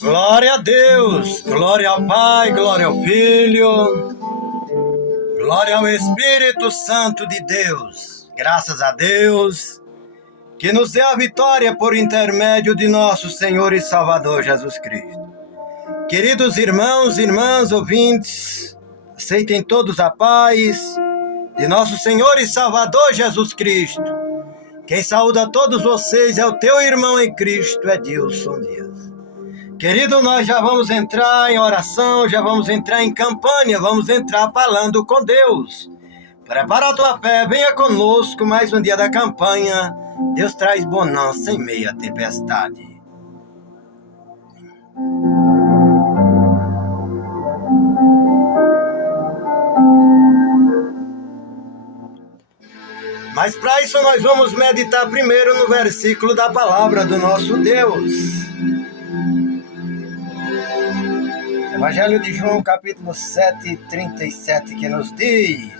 Glória a Deus, glória ao Pai, glória ao Filho, glória ao Espírito Santo de Deus. Graças a Deus que nos deu a vitória por intermédio de nosso Senhor e Salvador Jesus Cristo. Queridos irmãos e irmãs ouvintes, aceitem todos a paz de nosso Senhor e Salvador Jesus Cristo. Quem saúda todos vocês é o teu irmão em Cristo, Edilson Dias. Querido, nós já vamos entrar em oração, já vamos entrar em campanha, vamos entrar falando com Deus. Prepara a tua fé, venha conosco, mais um dia da campanha. Deus traz bonança em meio à tempestade. Mas para isso nós vamos meditar primeiro no versículo da palavra do nosso Deus. Evangelho de João, capítulo 7, 37, que nos diz: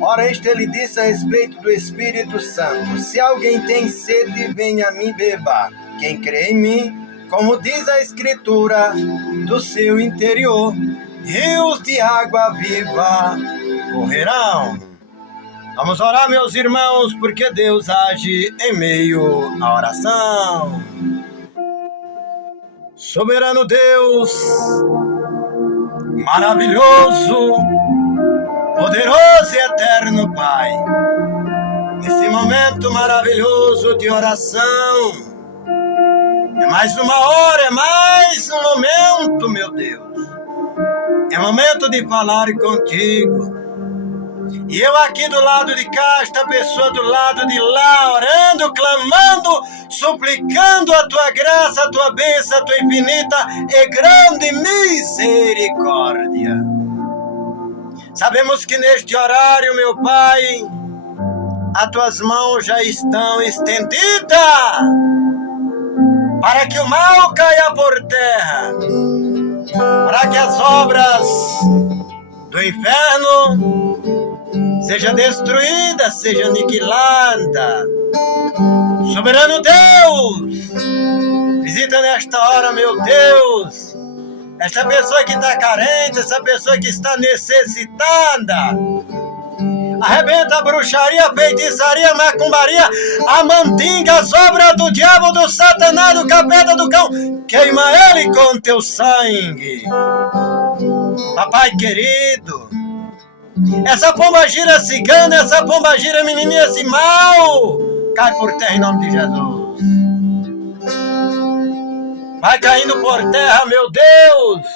Ora, ele disse a respeito do Espírito Santo: Se alguém tem sede, venha a mim beba. Quem crê em mim, como diz a Escritura, do seu interior, rios de água viva correrão. Vamos orar, meus irmãos, porque Deus age em meio à oração. Soberano Deus, maravilhoso, poderoso e eterno Pai, nesse momento maravilhoso de oração, é mais uma hora, é mais um momento, meu Deus, é momento de falar contigo. E eu aqui do lado de cá, esta pessoa do lado de lá, orando, clamando, suplicando a tua graça, a tua bênção, a tua infinita e grande misericórdia. Sabemos que neste horário, meu Pai, as tuas mãos já estão estendidas para que o mal caia por terra, para que as obras do inferno seja destruída, seja aniquilada. Soberano Deus, visita nesta hora, meu Deus, esta pessoa que está carente, essa pessoa que está necessitada. Arrebenta a bruxaria, a feitiçaria, a macumbaria, a mandinga, as obras do diabo, do satanás, do capeta, do cão. Queima ele com teu sangue. Papai querido, essa pombagira cigana, essa pombagira menininha, esse mal, cai por terra em nome de Jesus. Vai caindo por terra, meu Deus.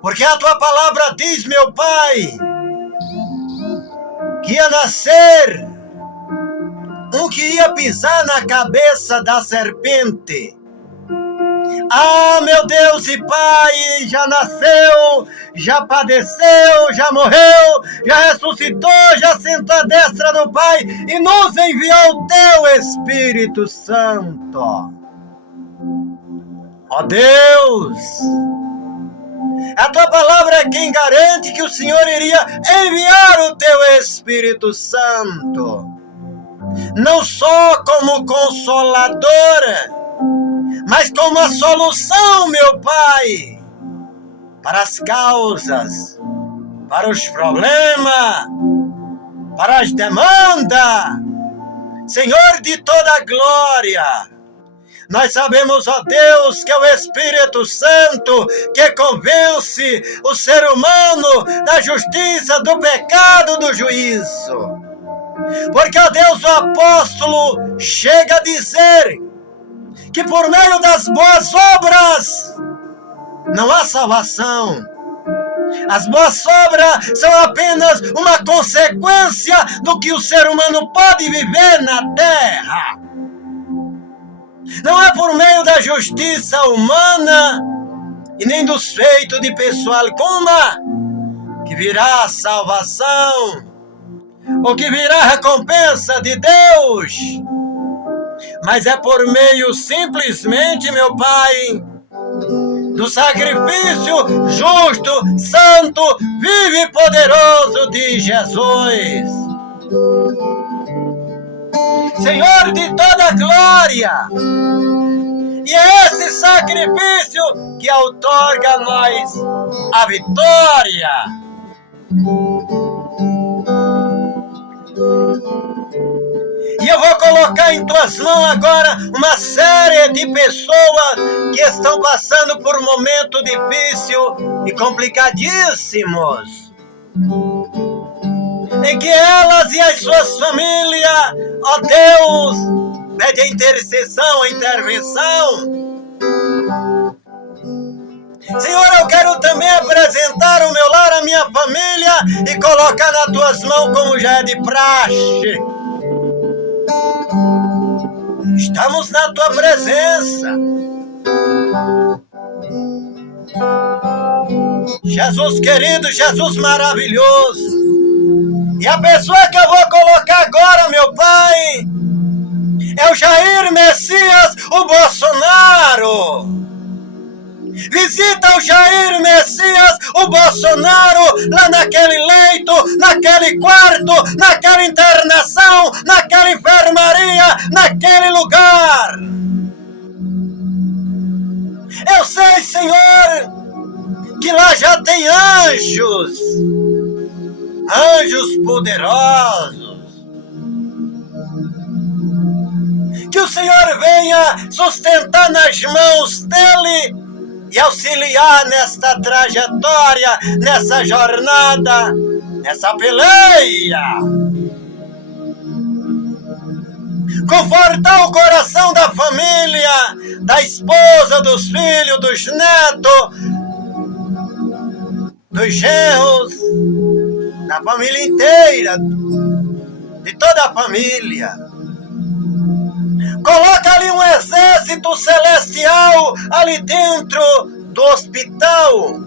Porque a tua palavra diz, meu Pai, que ia nascer um que ia pisar na cabeça da serpente. Ah, meu Deus e Pai, já nasceu, já padeceu, já morreu, já ressuscitou, já sentou à destra do Pai e nos enviou o teu Espírito Santo. Ó Deus, a tua palavra é quem garante que o Senhor iria enviar o teu Espírito Santo, não só como consoladora, mas como a solução, meu Pai, para as causas, para os problemas, para as demandas. Senhor de toda a glória, nós sabemos, ó Deus, que é o Espírito Santo que convence o ser humano da justiça, do pecado, do juízo. Porque, ó Deus, o apóstolo chega a dizer que por meio das boas obras não há salvação. As boas obras são apenas uma consequência do que o ser humano pode viver na terra. Não é por meio da justiça humana e nem dos feitos de pessoa alguma que virá a salvação ou que virá a recompensa de Deus. Mas é por meio simplesmente, meu Pai, do sacrifício justo, santo, vivo e poderoso de Jesus. Senhor de toda glória. E é esse sacrifício que outorga a nós a vitória. E eu vou colocar em tuas mãos agora uma série de pessoas que estão passando por um momento difícil e complicadíssimos. Em que elas e as suas famílias, ó Deus, pedem a intercessão, a intervenção. Senhor, eu quero também apresentar o meu lar, a minha família e colocar nas tuas mãos como já é de praxe. Estamos na tua presença. Jesus querido, Jesus maravilhoso. E a pessoa que eu vou colocar agora, meu Pai, é o Jair Messias, o Bolsonaro. Visita o Jair Messias, o Bolsonaro, lá naquele leito, naquele quarto, naquela internação, naquela enfermaria, naquele lugar. Eu sei, Senhor, que lá já tem anjos poderosos. Que o Senhor venha sustentar nas mãos dele e auxiliar nesta trajetória, nessa jornada, nessa peleia. Confortar o coração da família, da esposa, dos filhos, dos netos, dos genros, da família inteira, de toda a família. Coloca ali um exército celestial ali dentro do hospital.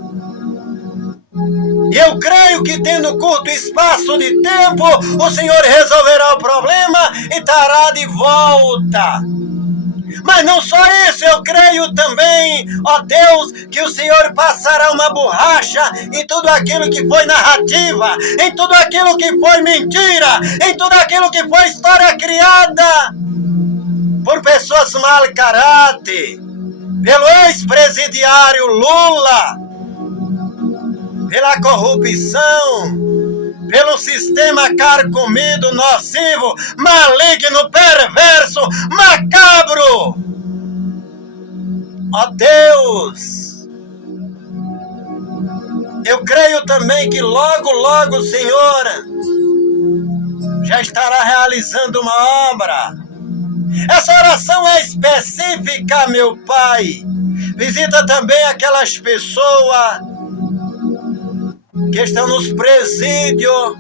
E eu creio que tendo curto espaço de tempo, o Senhor resolverá o problema e estará de volta. Mas não só isso, eu creio também, ó Deus, que o Senhor passará uma borracha em tudo aquilo que foi narrativa, em tudo aquilo que foi mentira, em tudo aquilo que foi história criada por pessoas mau caráter, pelo ex-presidiário Lula, pela corrupção, pelo sistema carcomido, nocivo, maligno, perverso, macabro. Ó Deus, eu creio também que logo, logo o Senhor já estará realizando uma obra. Essa oração é específica, meu Pai. Visita também aquelas pessoas que estão nos presídios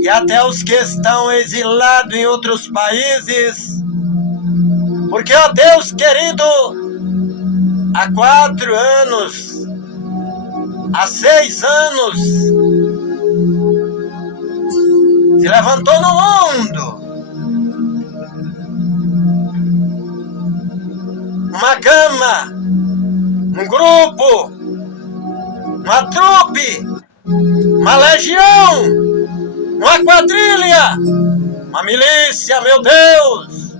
e até os que estão exilados em outros países. Porque, ó Deus querido, há 4 anos, há 6 anos, se levantou no mundo uma gama, um grupo, uma trupe, uma legião, uma quadrilha, uma milícia, meu Deus.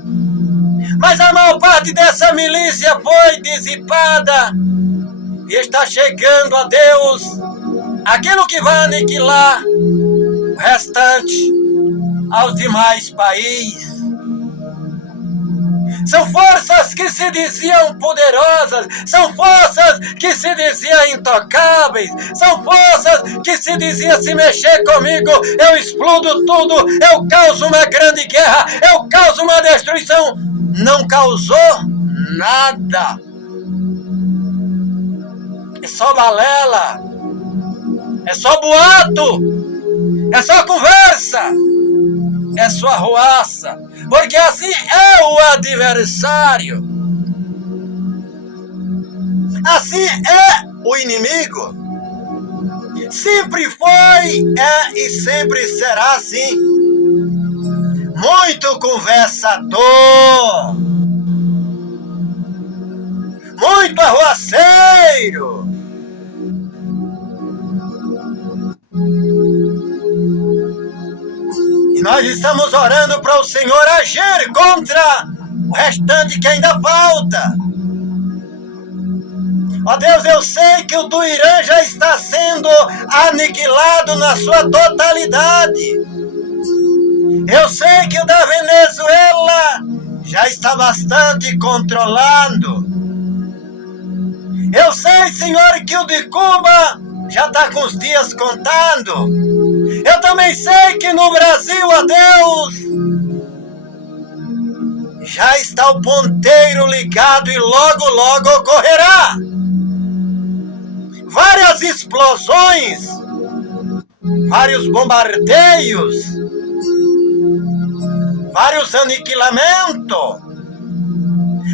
Mas a maior parte dessa milícia foi dissipada e está chegando a Deus aquilo que vai aniquilar o restante aos demais países. São forças que se diziam poderosas, são forças que se diziam intocáveis, são forças que se diziam: se mexer comigo, eu explodo tudo, eu causo uma grande guerra, eu causo uma destruição. Não causou nada. É só balela, é só boato, é só conversa, é só arruaça. Porque assim é o adversário. Assim é o inimigo. Sempre foi, é e sempre será assim. Muito conversador. Muito arruaceiro. nós estamos orando para o Senhor agir contra o restante que ainda falta. Ó Deus, eu sei que o do Irã já está sendo aniquilado na sua totalidade. Eu sei que o da Venezuela já está bastante controlado. Eu sei, Senhor, que o de Cuba já está com os dias contando. Eu também sei que no Brasil, ó Deus, já está o ponteiro ligado e logo, logo ocorrerá. Várias explosões, vários bombardeios, vários aniquilamentos,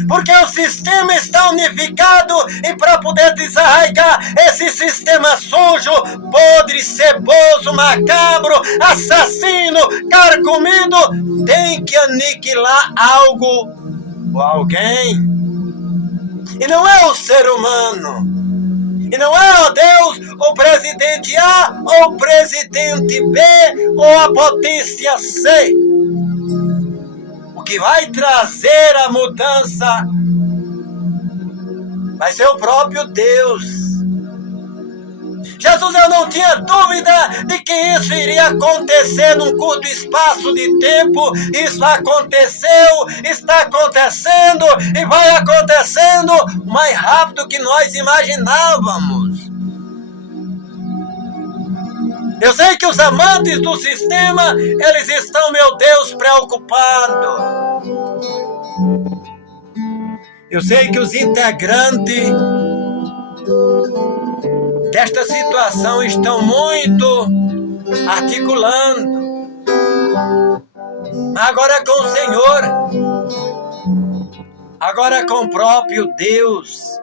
porque o sistema está unificado e para poder desarraigar esse sistema sujo, podre, ceboso, macabro, assassino, carcomido, tem que aniquilar algo ou alguém. E não é o ser humano. E não é, ó Deus, o presidente A ou o presidente B ou a potência C. O que vai trazer a mudança vai ser o próprio Deus. Jesus, eu não tinha dúvida de que isso iria acontecer num curto espaço de tempo. Isso aconteceu, está acontecendo e vai acontecendo mais rápido que nós imaginávamos. Eu sei que os amantes do sistema, eles estão, meu Deus, preocupados. Eu sei que os integrantes desta situação estão muito articulando. Agora com o Senhor, agora com o próprio Deus.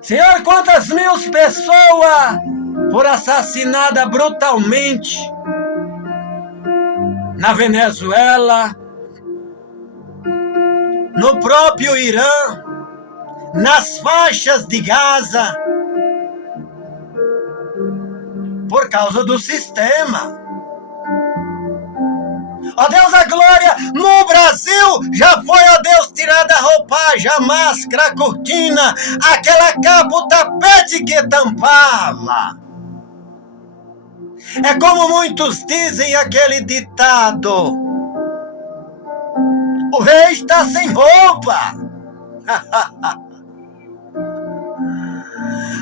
Senhor, quantas mil pessoas foram assassinadas brutalmente na Venezuela, no próprio Irã, nas faixas de Gaza, por causa do sistema. Ó Deus, a glória no Brasil já foi, ó Deus, tirada a roupagem, a máscara, a cortina, aquela capa, o tapete que tampava. É como muitos dizem aquele ditado: o rei está sem roupa.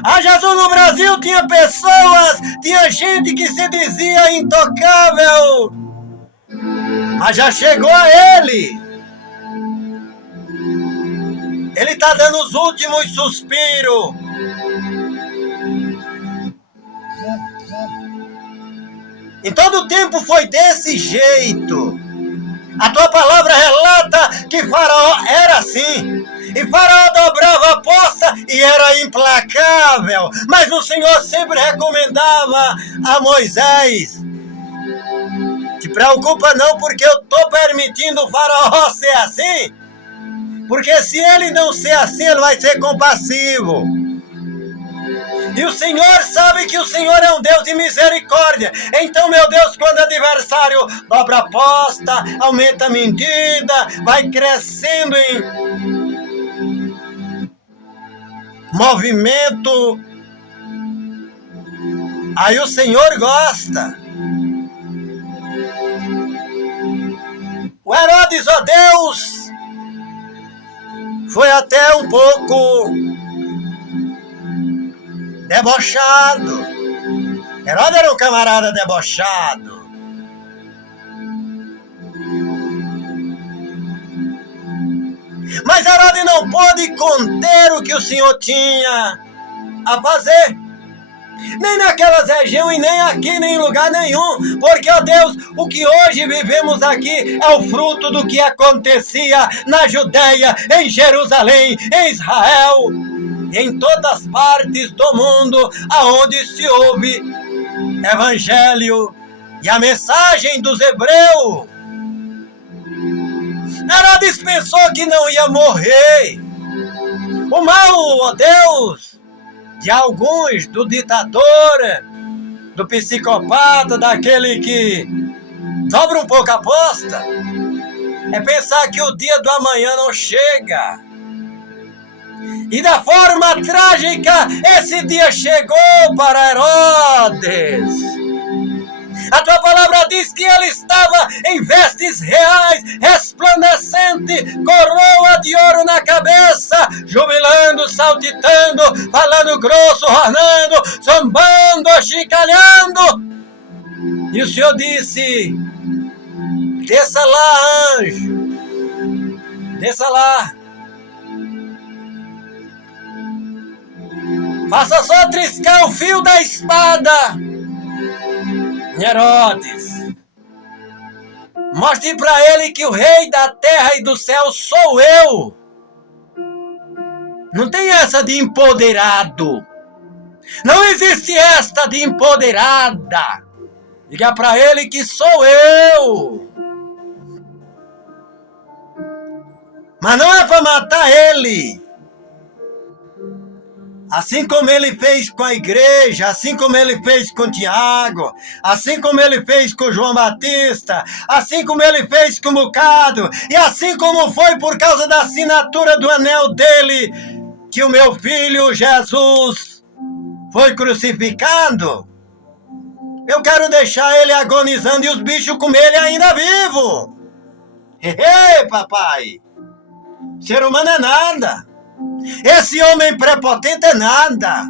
Ah, Jesus, no Brasil tinha pessoas, tinha gente que se dizia intocável, mas já chegou a ele. Ele está dando os últimos suspiros. Em todo o tempo foi desse jeito. A tua palavra relata que Faraó era assim. E Faraó dobrava a posta e era implacável. Mas o Senhor sempre recomendava a Moisés: te preocupa não, porque eu estou permitindo o Faraó ser assim. Porque se ele não ser assim, ele vai ser compassivo. E o Senhor sabe que o Senhor é um Deus de misericórdia. Então, meu Deus, quando o adversário dobra a posta, aumenta a medida, vai crescendo em movimento, aí o Senhor gosta. O Herodes, ó Deus, foi até um pouco debochado. Herodes era um camarada debochado. Mas Herodes não pôde conter o que o Senhor tinha a fazer. Nem naquelas regiões e nem aqui, nem em lugar nenhum. Porque, ó Deus, o que hoje vivemos aqui é o fruto do que acontecia na Judeia, em Jerusalém, em Israel, e em todas as partes do mundo aonde se ouve evangelho e a mensagem dos hebreus. Herodes pensou que não ia morrer. O mal, ó Deus, de alguns, do ditador, do psicopata, daquele que Dobra um pouco a aposta. É pensar que o dia do amanhã não chega. E da forma trágica, esse dia chegou para Herodes. A tua palavra diz que ele estava em vestes reais, resplandecente, coroa de ouro na cabeça, jubilando, saltitando, falando grosso, rornando, zombando, chicalhando. E o Senhor disse: desça lá, anjo, desça lá. Faça só triscar o fio da espada. Herodes, mostre para ele que o rei da terra e do céu sou eu. Não tem essa de empoderado. Não existe esta de empoderada. Diga para ele que sou eu. Mas não é para matar ele. Assim como ele fez com a igreja, assim como ele fez com Tiago, assim como ele fez com João Batista, assim como ele fez com o bocado, e assim como foi por causa da assinatura do anel dele, que o meu filho Jesus foi crucificado. Eu quero deixar ele agonizando e os bichos comer ele ainda vivo. Ei, papai! Ser humano é nada. Esse homem prepotente é nada.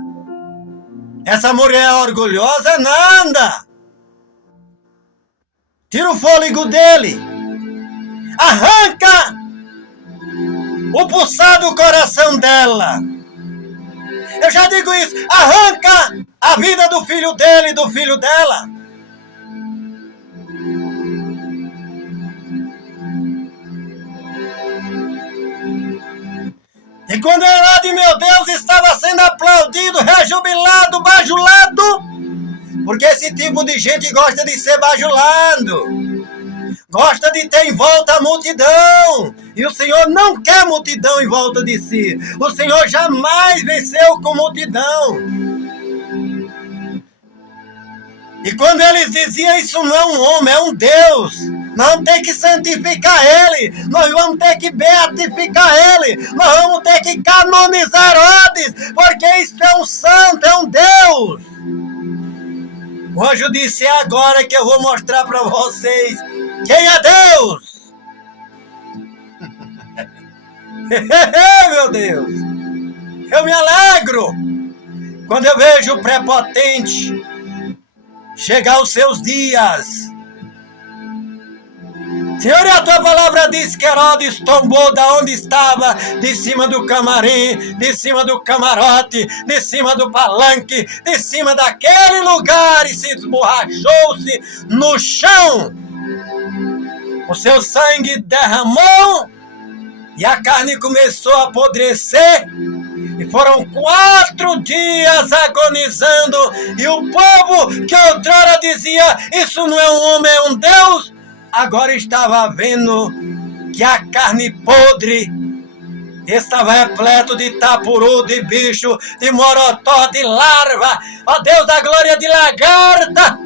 Essa mulher orgulhosa é nada. Tira o fôlego dele. Arranca o pulsar do coração dela. Eu já digo isso. Arranca a vida do filho dele e do filho dela. E quando Herodes, meu Deus, estava sendo aplaudido, rejubilado, bajulado, porque esse tipo de gente gosta de ser bajulado, gosta de ter em volta a multidão, e o Senhor não quer multidão em volta de si. O Senhor jamais venceu com multidão. E quando eles diziam, isso não é um homem, é um Deus, nós vamos ter que santificar ele, nós vamos ter que beatificar ele, nós vamos ter que canonizar Herodes, porque isso é um santo, é um Deus. O anjo disse: é agora que eu vou mostrar para vocês quem é Deus. Meu Deus, eu me alegro quando eu vejo o prepotente chegar aos seus dias. Senhor, e a tua palavra diz que Herodes tombou da onde estava, de cima do camarim, de cima do camarote, de cima do palanque, de cima daquele lugar, e se esborrachou-se no chão. O seu sangue derramou e a carne começou a apodrecer. E foram 4 dias agonizando, e o povo que outrora dizia, isso não é um homem, é um Deus, agora estava vendo que a carne podre estava repleto de tapuru, de bicho, de morotó, de larva, ó Deus da glória, de lagarta.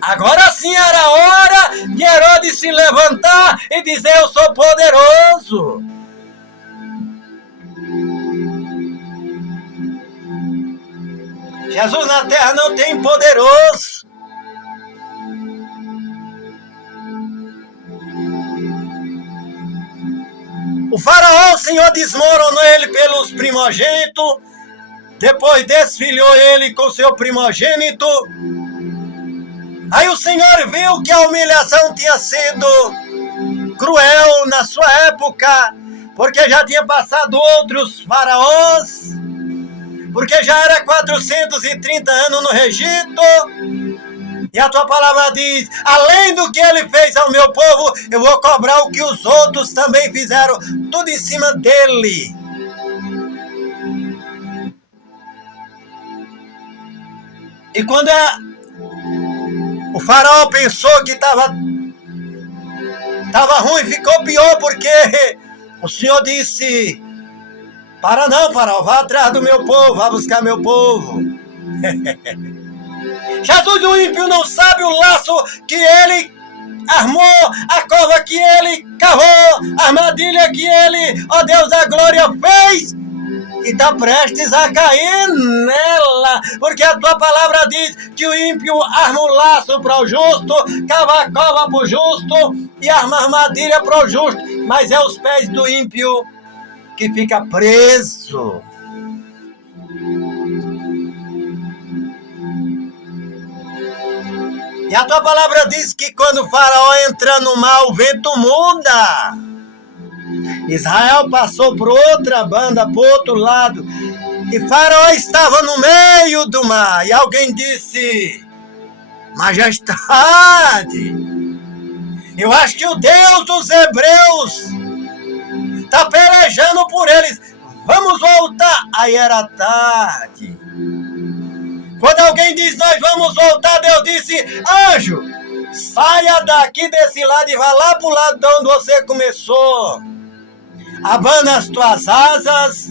Agora sim era hora de Herodes se levantar e dizer, eu sou poderoso. Jesus na terra não tem poderoso. O faraó, o Senhor desmoronou ele pelos primogênitos, depois desfilhou ele com seu primogênito. Aí o Senhor viu que a humilhação tinha sido cruel na sua época, porque já tinha passado outros faraós, porque já era 430 anos no Egito. E a tua palavra diz, além do que ele fez ao meu povo, eu vou cobrar o que os outros também fizeram, tudo em cima dele. E quando o faraó pensou que estava ruim, ficou pior, porque o Senhor disse, para não, faraó, vá atrás do meu povo, vá buscar meu povo. Jesus, o ímpio, não sabe o laço que ele armou, a cova que ele cavou, a armadilha que ele, ó Deus da glória, fez, e está prestes a cair nela, porque a tua palavra diz que o ímpio arma um laço para o justo, cava a cova para o justo e arma armadilha para o justo, mas é os pés do ímpio que fica preso. E a tua palavra diz que quando o faraó entra no mar, o vento muda. Israel passou por outra banda, por outro lado, e faraó estava no meio do mar. E alguém disse: Majestade, eu acho que o Deus dos hebreus está pelejando por eles. Vamos voltar. Aí era tarde. Quando alguém diz, nós vamos voltar, Deus disse: anjo, saia daqui desse lado e vá lá para o lado de onde você começou. Abana as tuas asas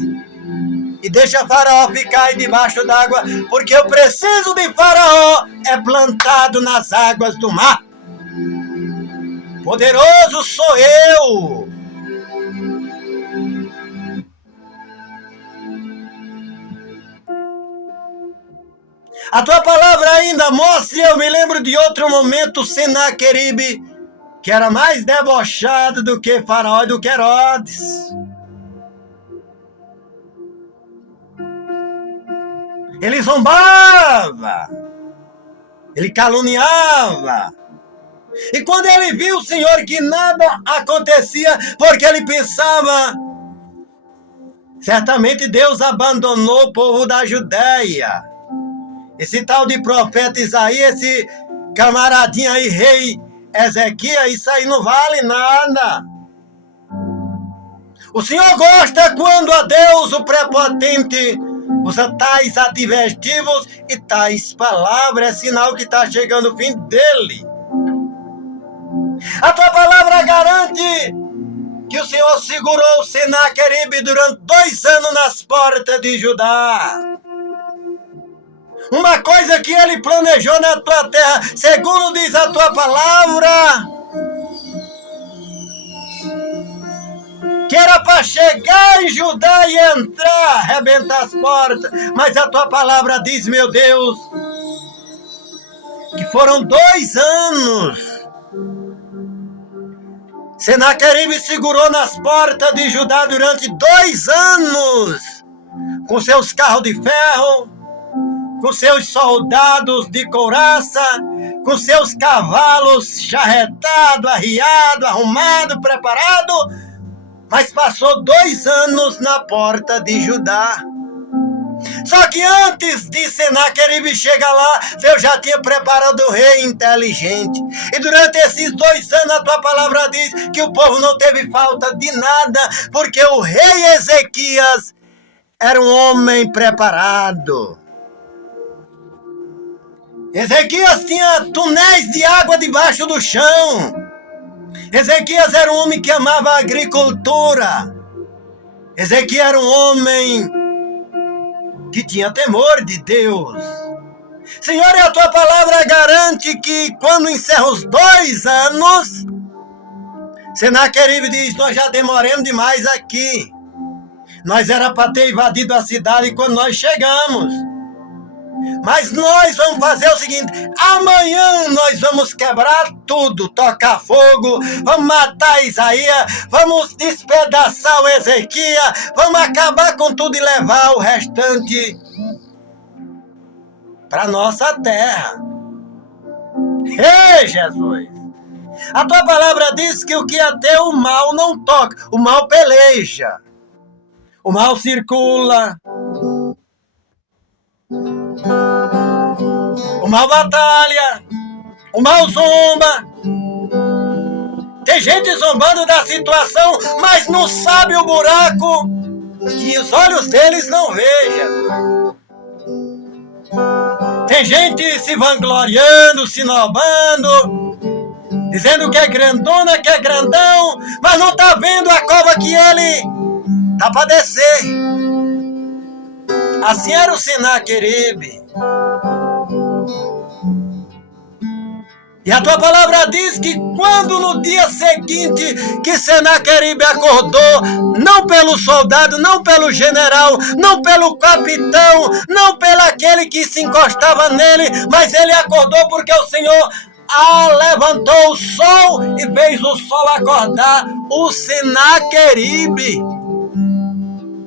e deixa Faraó ficar aí debaixo d'água, porque eu preciso de Faraó é plantado nas águas do mar. Poderoso sou eu. A tua palavra ainda mostra, e eu me lembro de outro momento, Senaqueribe, que era mais debochado do que Faraó e do que Herodes. Ele zombava, ele caluniava. E quando ele viu, Senhor, que nada acontecia, porque ele pensava, certamente Deus abandonou o povo da Judéia. Esse tal de profeta Isaías, esse camaradinho aí, rei Ezequias, isso aí não vale nada. O Senhor gosta quando a Deus, o prepotente, usa tais advertivos e tais palavras, é sinal que está chegando o fim dele. A tua palavra garante que o Senhor segurou Senaqueribe durante 2 anos nas portas de Judá. Uma coisa que ele planejou na tua terra, segundo diz a tua palavra, que era para chegar em Judá e entrar, arrebentar as portas. Mas a tua palavra diz, meu Deus, que foram 2 anos. Senaqueribe segurou nas portas de Judá durante 2 anos, com seus carros de ferro, com seus soldados de couraça, com seus cavalos charretados, arriados, arrumados, preparados, mas passou 2 anos na porta de Judá. Só que antes de Senaqueribe chegar lá, Deus já tinha preparado o rei inteligente. E durante esses 2 anos a tua palavra diz que o povo não teve falta de nada, porque o rei Ezequias era um homem preparado. Ezequias tinha túneis de água debaixo do chão. Ezequias era um homem que amava a agricultura. Ezequias era um homem que tinha temor de Deus. Senhor, e a tua palavra garante que quando encerra os 2 anos, Senaqueribe diz, nós já demoramos demais aqui. Nós era para ter invadido a cidade quando nós chegamos. Mas nós vamos fazer o seguinte, amanhã nós vamos quebrar tudo, tocar fogo, vamos matar Isaías, vamos despedaçar o Ezequias, vamos acabar com tudo e levar o restante para nossa terra. Ei, Jesus! A tua palavra diz que o que até o mal não toca, o mal peleja, o mal circula, o mal batalha, o mal zomba. Tem gente zombando da situação, mas não sabe o buraco que os olhos deles não vejam. Tem gente se vangloriando, se nobando, dizendo que é grandona, que é grandão, mas não está vendo a cova que ele tá para descer. Assim era o Senaqueribe. E a tua palavra diz que quando no dia seguinte que Senaqueribe acordou, não pelo soldado, não pelo general, não pelo capitão, não pelo aquele que se encostava nele, mas ele acordou porque o Senhor levantou o sol e fez o sol acordar o Senaqueribe.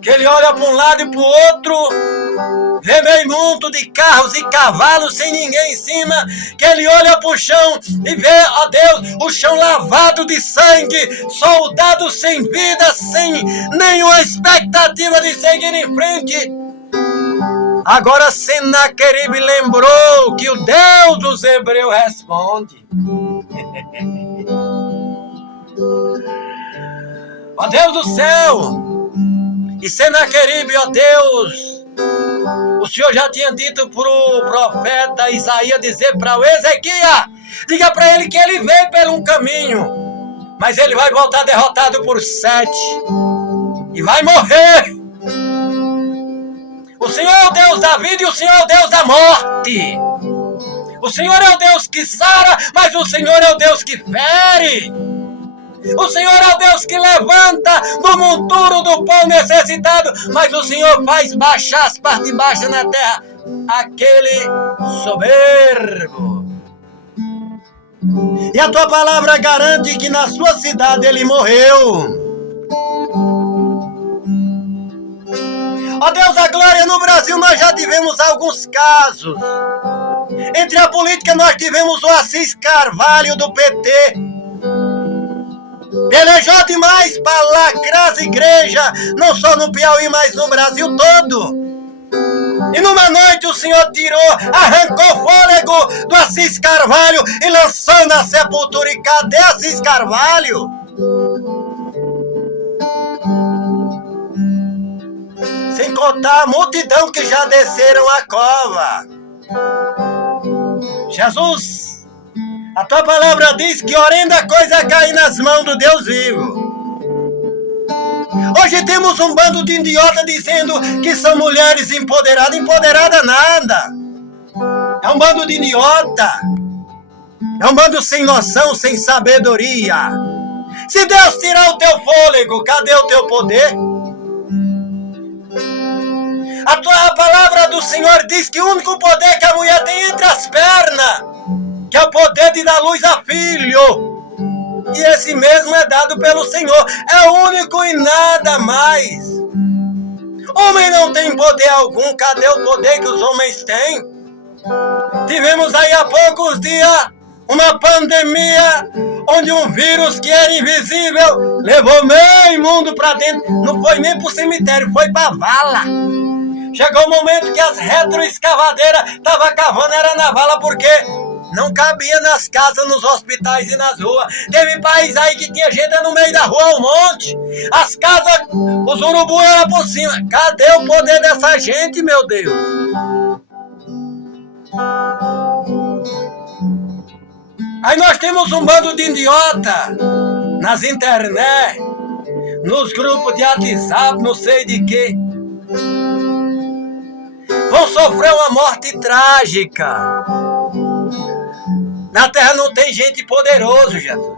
Que ele olha para um lado e para o outro, vê meio mundo de carros e cavalos sem ninguém em cima, que ele olha para o chão e vê, ó Deus, o chão lavado de sangue, soldados sem vida, sem nenhuma expectativa de seguir em frente. Agora Senaqueribe lembrou que o Deus dos hebreus responde. Ó Deus do céu, e Senaqueribe, ó Deus, o Senhor já tinha dito para o profeta Isaías dizer para o Ezequias, diga para ele que ele veio por um caminho, mas ele vai voltar derrotado por 7 e vai morrer. O Senhor é o Deus da vida e o Senhor é o Deus da morte. O Senhor é o Deus que sara, mas o Senhor é o Deus que fere. O Senhor é o Deus que levanta do monturo do pão necessitado, mas o Senhor faz baixar as partes baixas na terra aquele soberbo. E a tua palavra garante que na sua cidade ele morreu. Ó Deus da glória, no Brasil nós já tivemos alguns casos. Entre a política nós tivemos o Assis Carvalho do PT. Pelejou demais para lacrar as igrejas, não só no Piauí, mas no Brasil todo. E numa noite o Senhor tirou, arrancou fôlego do Assis Carvalho e lançou na sepultura. E cadê Assis Carvalho? Sem contar a multidão que já desceram a cova. Jesus, a tua palavra diz que horrenda coisa cai nas mãos do Deus vivo. Hoje temos um bando de idiota dizendo que são mulheres empoderadas. Empoderada nada. É um bando de idiota. É um bando sem noção, sem sabedoria. Se Deus tirar o teu fôlego, cadê o teu poder? A palavra do Senhor diz que o único poder que a mulher tem entre as pernas, que é o poder de dar luz a filho. E esse mesmo é dado pelo Senhor. É o único e nada mais. Homem não tem poder algum. Cadê o poder que os homens têm? Tivemos aí há poucos dias uma pandemia onde um vírus que era invisível levou meio mundo para dentro. Não foi nem pro cemitério, foi pra vala. Chegou o momento que as retroescavadeiras estavam cavando, era na vala, porque não cabia nas casas, nos hospitais e nas ruas. Teve país aí que tinha gente no meio da rua, um monte. As casas, os urubus eram por cima. Cadê o poder dessa gente, meu Deus? Aí nós temos um bando de idiota nas internet, nos grupos de WhatsApp, não sei de quê. Vão sofrer uma morte trágica. Na terra não tem gente poderosa, Jesus.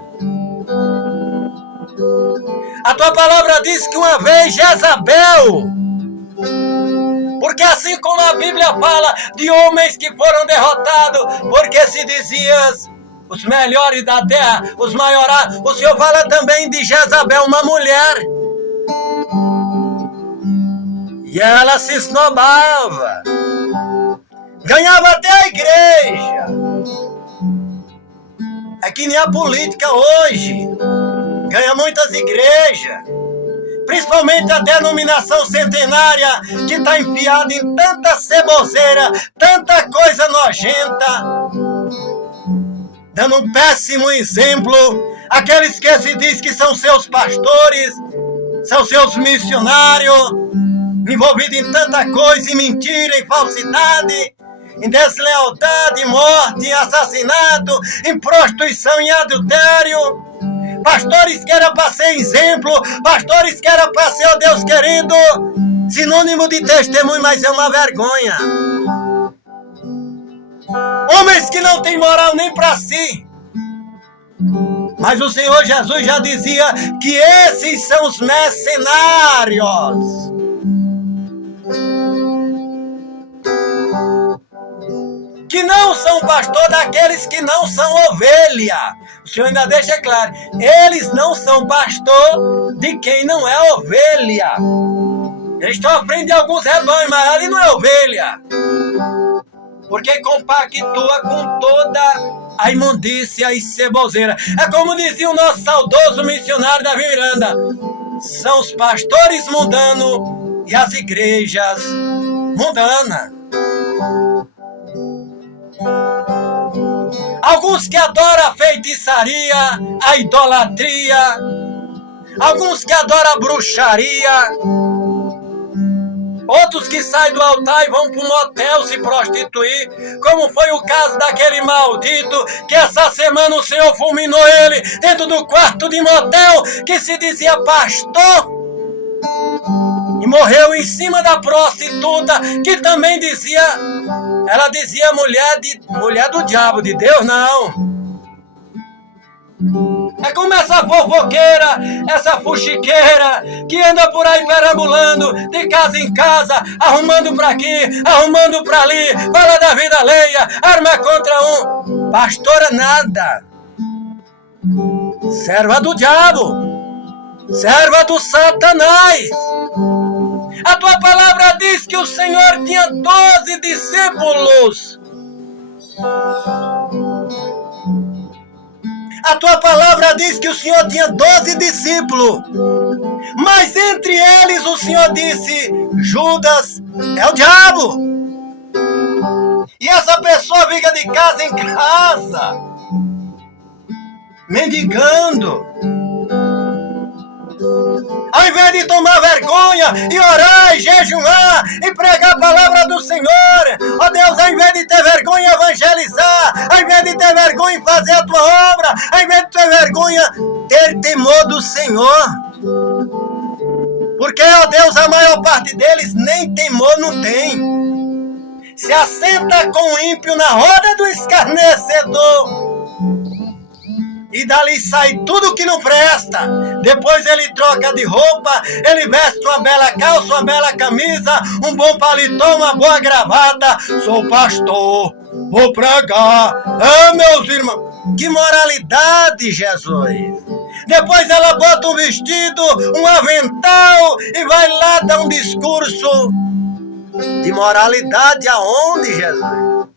A tua palavra diz que uma vez Jezabel, porque assim como a Bíblia fala de homens que foram derrotados, porque se diziam os melhores da terra, os maiores, o Senhor fala também de Jezabel, uma mulher. E ela se esnobava, ganhava até a igreja. É que nem a política hoje, ganha muitas igrejas, principalmente a denominação centenária, que está enfiada em tanta ceboseira, tanta coisa nojenta, dando um péssimo exemplo àqueles que se diz que são seus pastores, são seus missionários, envolvido em tanta coisa, em mentira, em falsidade, em deslealdade, em morte, em assassinato, em prostituição, em adultério. Pastores que era para ser exemplo, pastores que era para ser, ó Deus querido, sinônimo de testemunho, mas é uma vergonha. Homens que não têm moral nem para si. Mas o Senhor Jesus já dizia que esses são os mercenários. Que não são pastor daqueles que não são ovelha. O Senhor ainda deixa claro, eles não são pastor de quem não é ovelha. Eles estão à frente de alguns rebanhos, mas ali não é ovelha. Porque compactua com toda a imundícia e ceboseira. É como dizia o nosso saudoso missionário Davi Miranda, são os pastores mundanos e as igrejas mundanas. Alguns que adoram a feitiçaria, a idolatria, alguns que adoram a bruxaria, outros que saem do altar e vão para um motel se prostituir, como foi o caso daquele maldito que essa semana o Senhor fulminou ele dentro do quarto de motel, que se dizia pastor, e morreu em cima da prostituta, que também dizia, ela dizia mulher do diabo, de Deus não. É como essa fofoqueira, essa fuxiqueira, que anda por aí perambulando, de casa em casa, arrumando pra aqui, arrumando pra ali, fala da vida alheia, arma contra um. Pastora nada. Serva do diabo, serva do Satanás. A tua palavra diz que o Senhor tinha 12 discípulos. A tua palavra diz que o Senhor tinha 12 discípulos. Mas entre eles o Senhor disse, Judas é o diabo. E essa pessoa fica de casa em casa, mendigando. Ao invés de tomar vergonha e orar e jejuar e pregar a palavra do Senhor, ó Deus, ao invés de ter vergonha em evangelizar, ao invés de ter vergonha em fazer a tua obra, ao invés de ter vergonha, ter temor do Senhor. Porque, ó Deus, a maior parte deles nem temor não tem. Se assenta com o ímpio na roda do escarnecedor. E dali sai tudo que não presta. Depois ele troca de roupa, ele veste uma bela calça, uma bela camisa, um bom paletó, uma boa gravata. Sou pastor, vou pregar. Ah, meus irmãos, que moralidade, Jesus. Depois ela bota um vestido, um avental e vai lá dar um discurso de moralidade aonde, Jesus?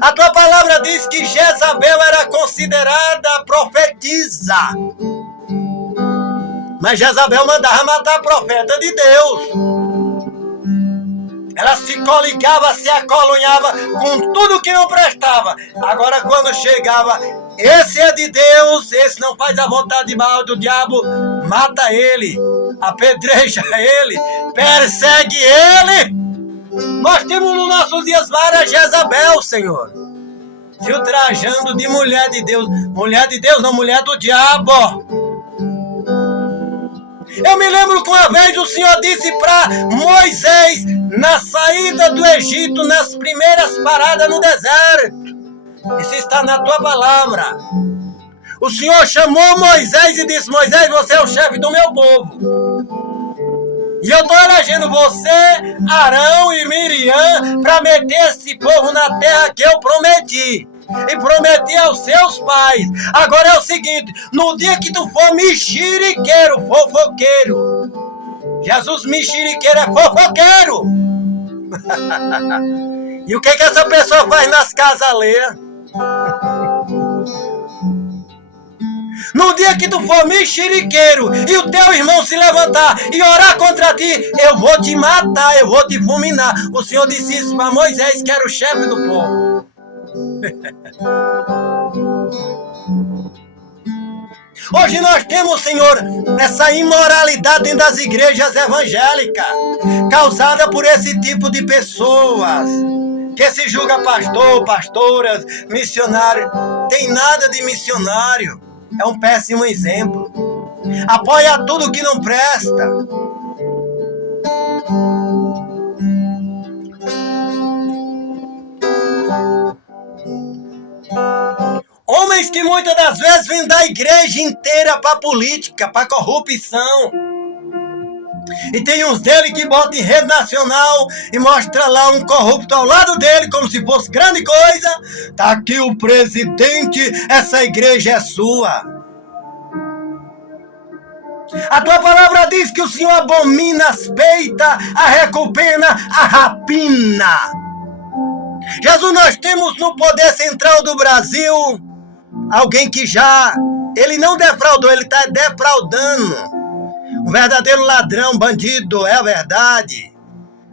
A tua palavra diz que Jezabel era considerada profetisa. Mas Jezabel mandava matar profeta de Deus. Ela se coligava, se acolunhava com tudo que não prestava. Agora quando chegava, esse é de Deus, esse não faz a vontade mal do diabo, mata ele, apedreja ele, persegue ele. Nós temos nos nossos dias várias Jezabel, Senhor, se ultrajando de mulher de Deus não, mulher do diabo. Eu me lembro que uma vez o Senhor disse para Moisés, na saída do Egito, nas primeiras paradas no deserto, isso está na tua palavra, o Senhor chamou Moisés e disse, Moisés, você é o chefe do meu povo. E eu estou elegendo você, Arão e Miriam, para meter esse povo na terra que eu prometi. E prometi aos seus pais. Agora é o seguinte, no dia que tu for mexeriqueiro, fofoqueiro. Jesus mexeriqueiro é fofoqueiro. E o que essa pessoa faz nas casas alheias? No dia que tu for mexeriqueiro e o teu irmão se levantar e orar contra ti, eu vou te matar, eu vou te fulminar. O Senhor disse isso para Moisés, que era o chefe do povo. Hoje nós temos, Senhor, essa imoralidade dentro das igrejas evangélicas, causada por esse tipo de pessoas, que se julga pastor, pastoras, missionário. Tem nada de missionário. É um péssimo exemplo. Apoia tudo que não presta. Homens diz que muitas das vezes vem da igreja inteira para política, para corrupção. E tem uns dele que botam em rede nacional e mostra lá um corrupto ao lado dele, como se fosse grande coisa. Tá aqui o presidente, essa igreja é sua. A tua palavra diz que o Senhor abomina as peitas, a recompensa, a rapina. Jesus, nós temos no poder central do Brasil alguém que ele não defraudou, ele está defraudando. Um verdadeiro ladrão, bandido, é a verdade.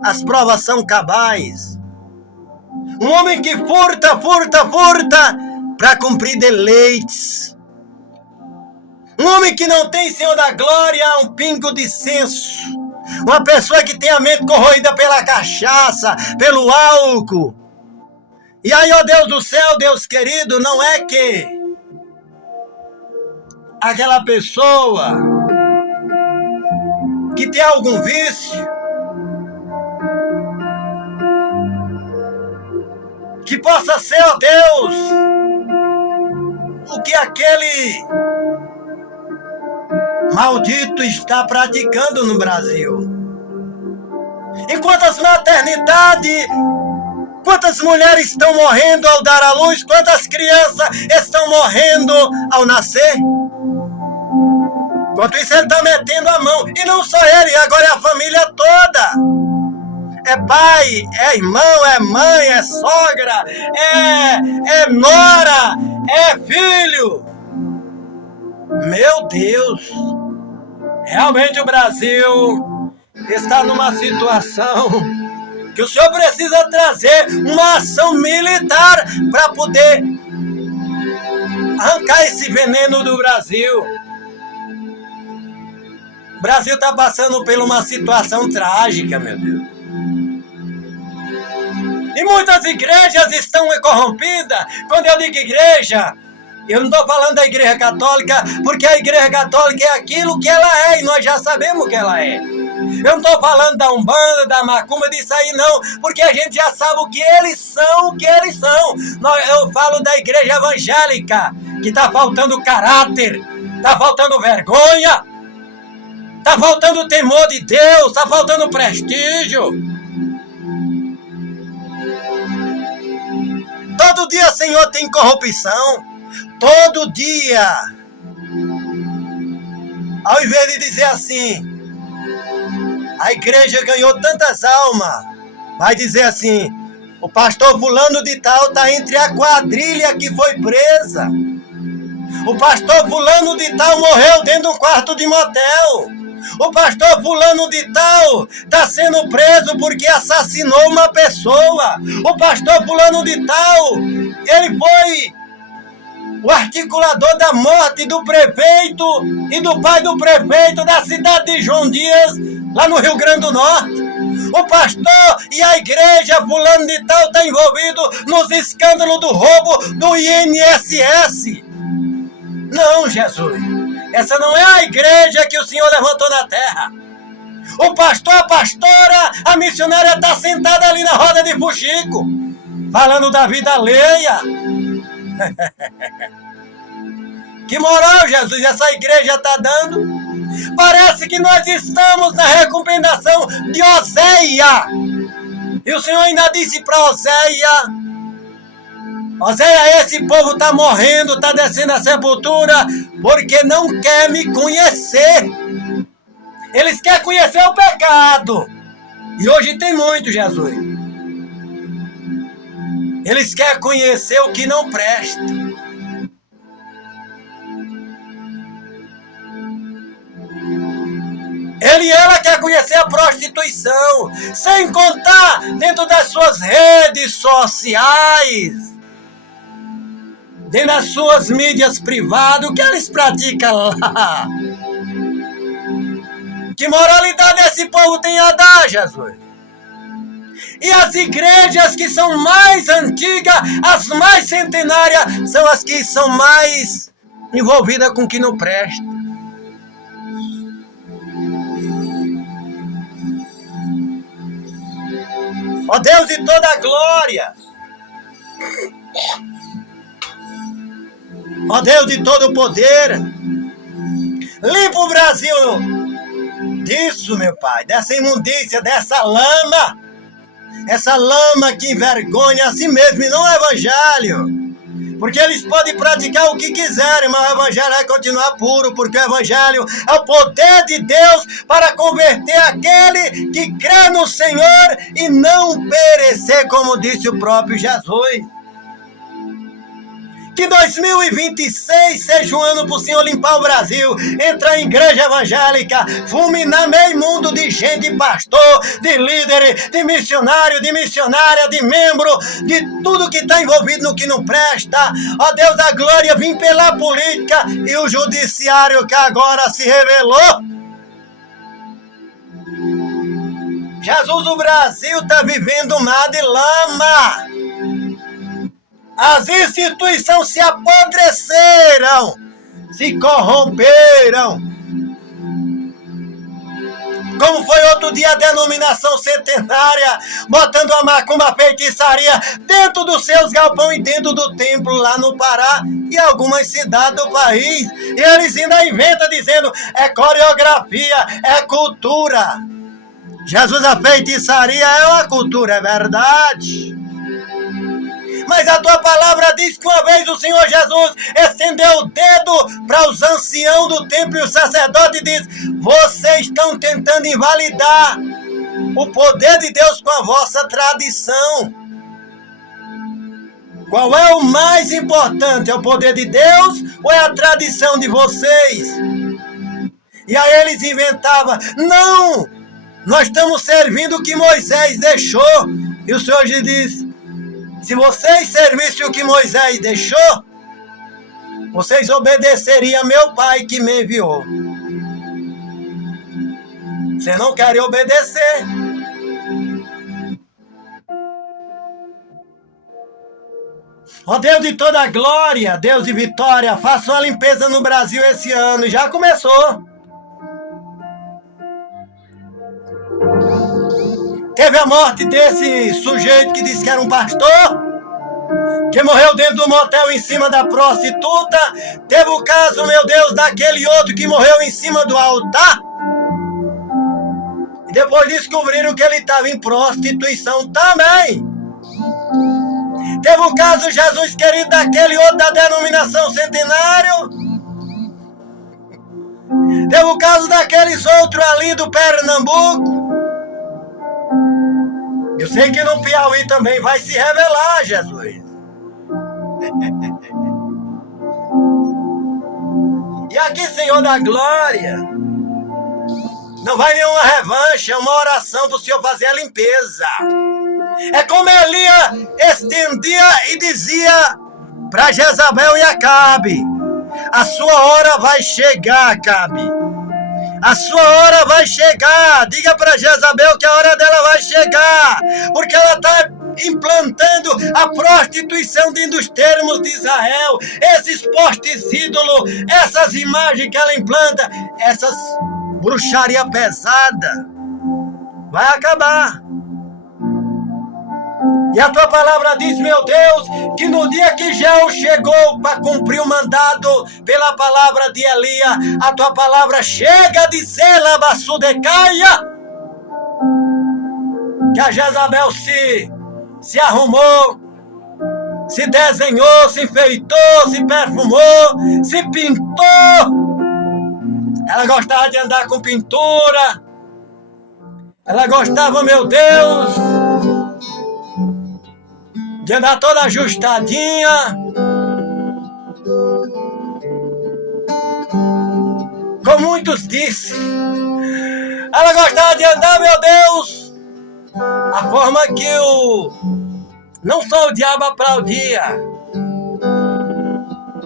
As provas são cabais. Um homem que furta para cumprir deleites. Um homem que não tem, Senhor da glória, um pingo de senso. Uma pessoa que tem a mente corroída pela cachaça, pelo álcool. E aí, ó Deus do céu, Deus querido, não é que aquela pessoa que tem algum vício, que possa ser, ó Deus, o que aquele maldito está praticando no Brasil. Em quantas maternidades, quantas mulheres estão morrendo ao dar à luz, quantas crianças estão morrendo ao nascer. Enquanto isso ele está metendo a mão, e não só ele, agora é a família toda. É pai, é irmão, é mãe, é sogra, é nora, é filho. Meu Deus, realmente o Brasil está numa situação que o Senhor precisa trazer uma ação militar para poder arrancar esse veneno do Brasil. O Brasil está passando por uma situação trágica, meu Deus. E muitas igrejas estão corrompidas. Quando eu digo igreja, eu não estou falando da igreja católica, porque a igreja católica é aquilo que ela é, e nós já sabemos que ela é. Eu não estou falando da Umbanda, da Macumba, disso aí não, porque a gente já sabe o que eles são, Eu falo da igreja evangélica, que está faltando caráter, está faltando vergonha, está faltando temor de Deus, está faltando prestígio. Todo dia, Senhor, tem corrupção. Todo dia. Ao invés de dizer assim, a igreja ganhou tantas almas, vai dizer assim, o pastor fulano de tal está entre a quadrilha que foi presa. O pastor fulano de tal morreu dentro de um quarto de motel. O pastor fulano de tal está sendo preso porque assassinou uma pessoa. O pastor fulano de tal, ele foi o articulador da morte do prefeito e do pai do prefeito da cidade de João Dias, lá no Rio Grande do Norte. O pastor e a igreja fulano de tal está envolvido nos escândalos do roubo do INSS. Não, Jesus. Essa não é a igreja que o Senhor levantou na terra. O pastor, a pastora, a missionária está sentada ali na roda de fuxico, falando da vida alheia. Que moral, Jesus, essa igreja está dando? Parece que nós estamos na recomendação de Oséia. E o Senhor ainda disse para Oséia, esse povo está morrendo, está descendo a sepultura, porque não quer me conhecer. Eles querem conhecer o pecado. E hoje tem muito, Jesus. Eles querem conhecer o que não presta. Ela quer conhecer a prostituição, sem contar dentro das suas redes sociais, dentro das suas mídias privadas, o que eles praticam lá? Que moralidade esse povo tem a dar, Jesus? E as igrejas que são mais antigas, as mais centenárias, são as que são mais envolvidas com o que não presta. Ó Deus de toda a glória! Ó Deus de todo o poder, limpa o Brasil disso, meu Pai, dessa imundícia, dessa lama, essa lama que envergonha a si mesmo e não o Evangelho. Porque eles podem praticar o que quiserem, mas o Evangelho vai continuar puro, porque o Evangelho é o poder de Deus para converter aquele que crê no Senhor e não perecer, como disse o próprio Jesus. Que 2026 seja um ano para o Senhor limpar o Brasil, entrar em igreja evangélica, fulminar meio mundo de gente, de pastor, de líder, de missionário, de missionária, de membro, de tudo que está envolvido no que não presta. Ó Deus da glória, vim pela política e o judiciário que agora se revelou. Jesus, o Brasil está vivendo um mar de lama. As instituições se apodreceram, se corromperam. Como foi outro dia a denominação centenária, botando a macumba, a feitiçaria dentro dos seus galpões e dentro do templo lá no Pará e algumas cidades do país. E eles ainda inventam dizendo, é coreografia, é cultura. Jesus, a feitiçaria é uma cultura, é verdade. Mas a tua palavra diz que uma vez o Senhor Jesus estendeu o dedo para os anciãos do templo e o sacerdote e diz, vocês estão tentando invalidar o poder de Deus com a vossa tradição. Qual é o mais importante? É o poder de Deus ou é a tradição de vocês? E aí eles inventavam, não, nós estamos servindo o que Moisés deixou. E o Senhor Jesus diz, se vocês servissem o que Moisés deixou, vocês obedeceriam a meu Pai que me enviou. Você não quer obedecer. Ó Deus de toda glória, Deus de vitória, faça uma limpeza no Brasil esse ano. Já começou. Teve a morte desse sujeito que disse que era um pastor, que morreu dentro do motel em cima da prostituta. Teve o caso, meu Deus, daquele outro que morreu em cima do altar. E depois descobriram que ele estava em prostituição também. Teve o caso, Jesus querido, daquele outro da denominação centenário. Teve o caso daqueles outros ali do Pernambuco. Eu sei que no Piauí também vai se revelar, Jesus. E aqui, Senhor da glória, não vai nenhuma revanche, é uma oração para o Senhor fazer a limpeza. É como Elias estendia e dizia para Jezabel e Acabe, a sua hora vai chegar, Acabe. A sua hora vai chegar. Diga para Jezabel que a hora dela vai chegar. Porque ela está implantando a prostituição dentro dos termos de Israel. Esses postes ídolos, essas imagens que ela implanta, essas bruxaria pesada, vai acabar. E a tua palavra diz, meu Deus, que no dia que Jeú chegou para cumprir o mandado pela palavra de Elias, a tua palavra chega a dizer, Labassudecaia, que a Jezabel se arrumou, se desenhou, se enfeitou, se perfumou, se pintou. Ela gostava de andar com pintura. Ela gostava, meu Deus, de andar toda ajustadinha. Como muitos dizem. Ela gostava de andar, meu Deus, a forma que não só o diabo aplaudia,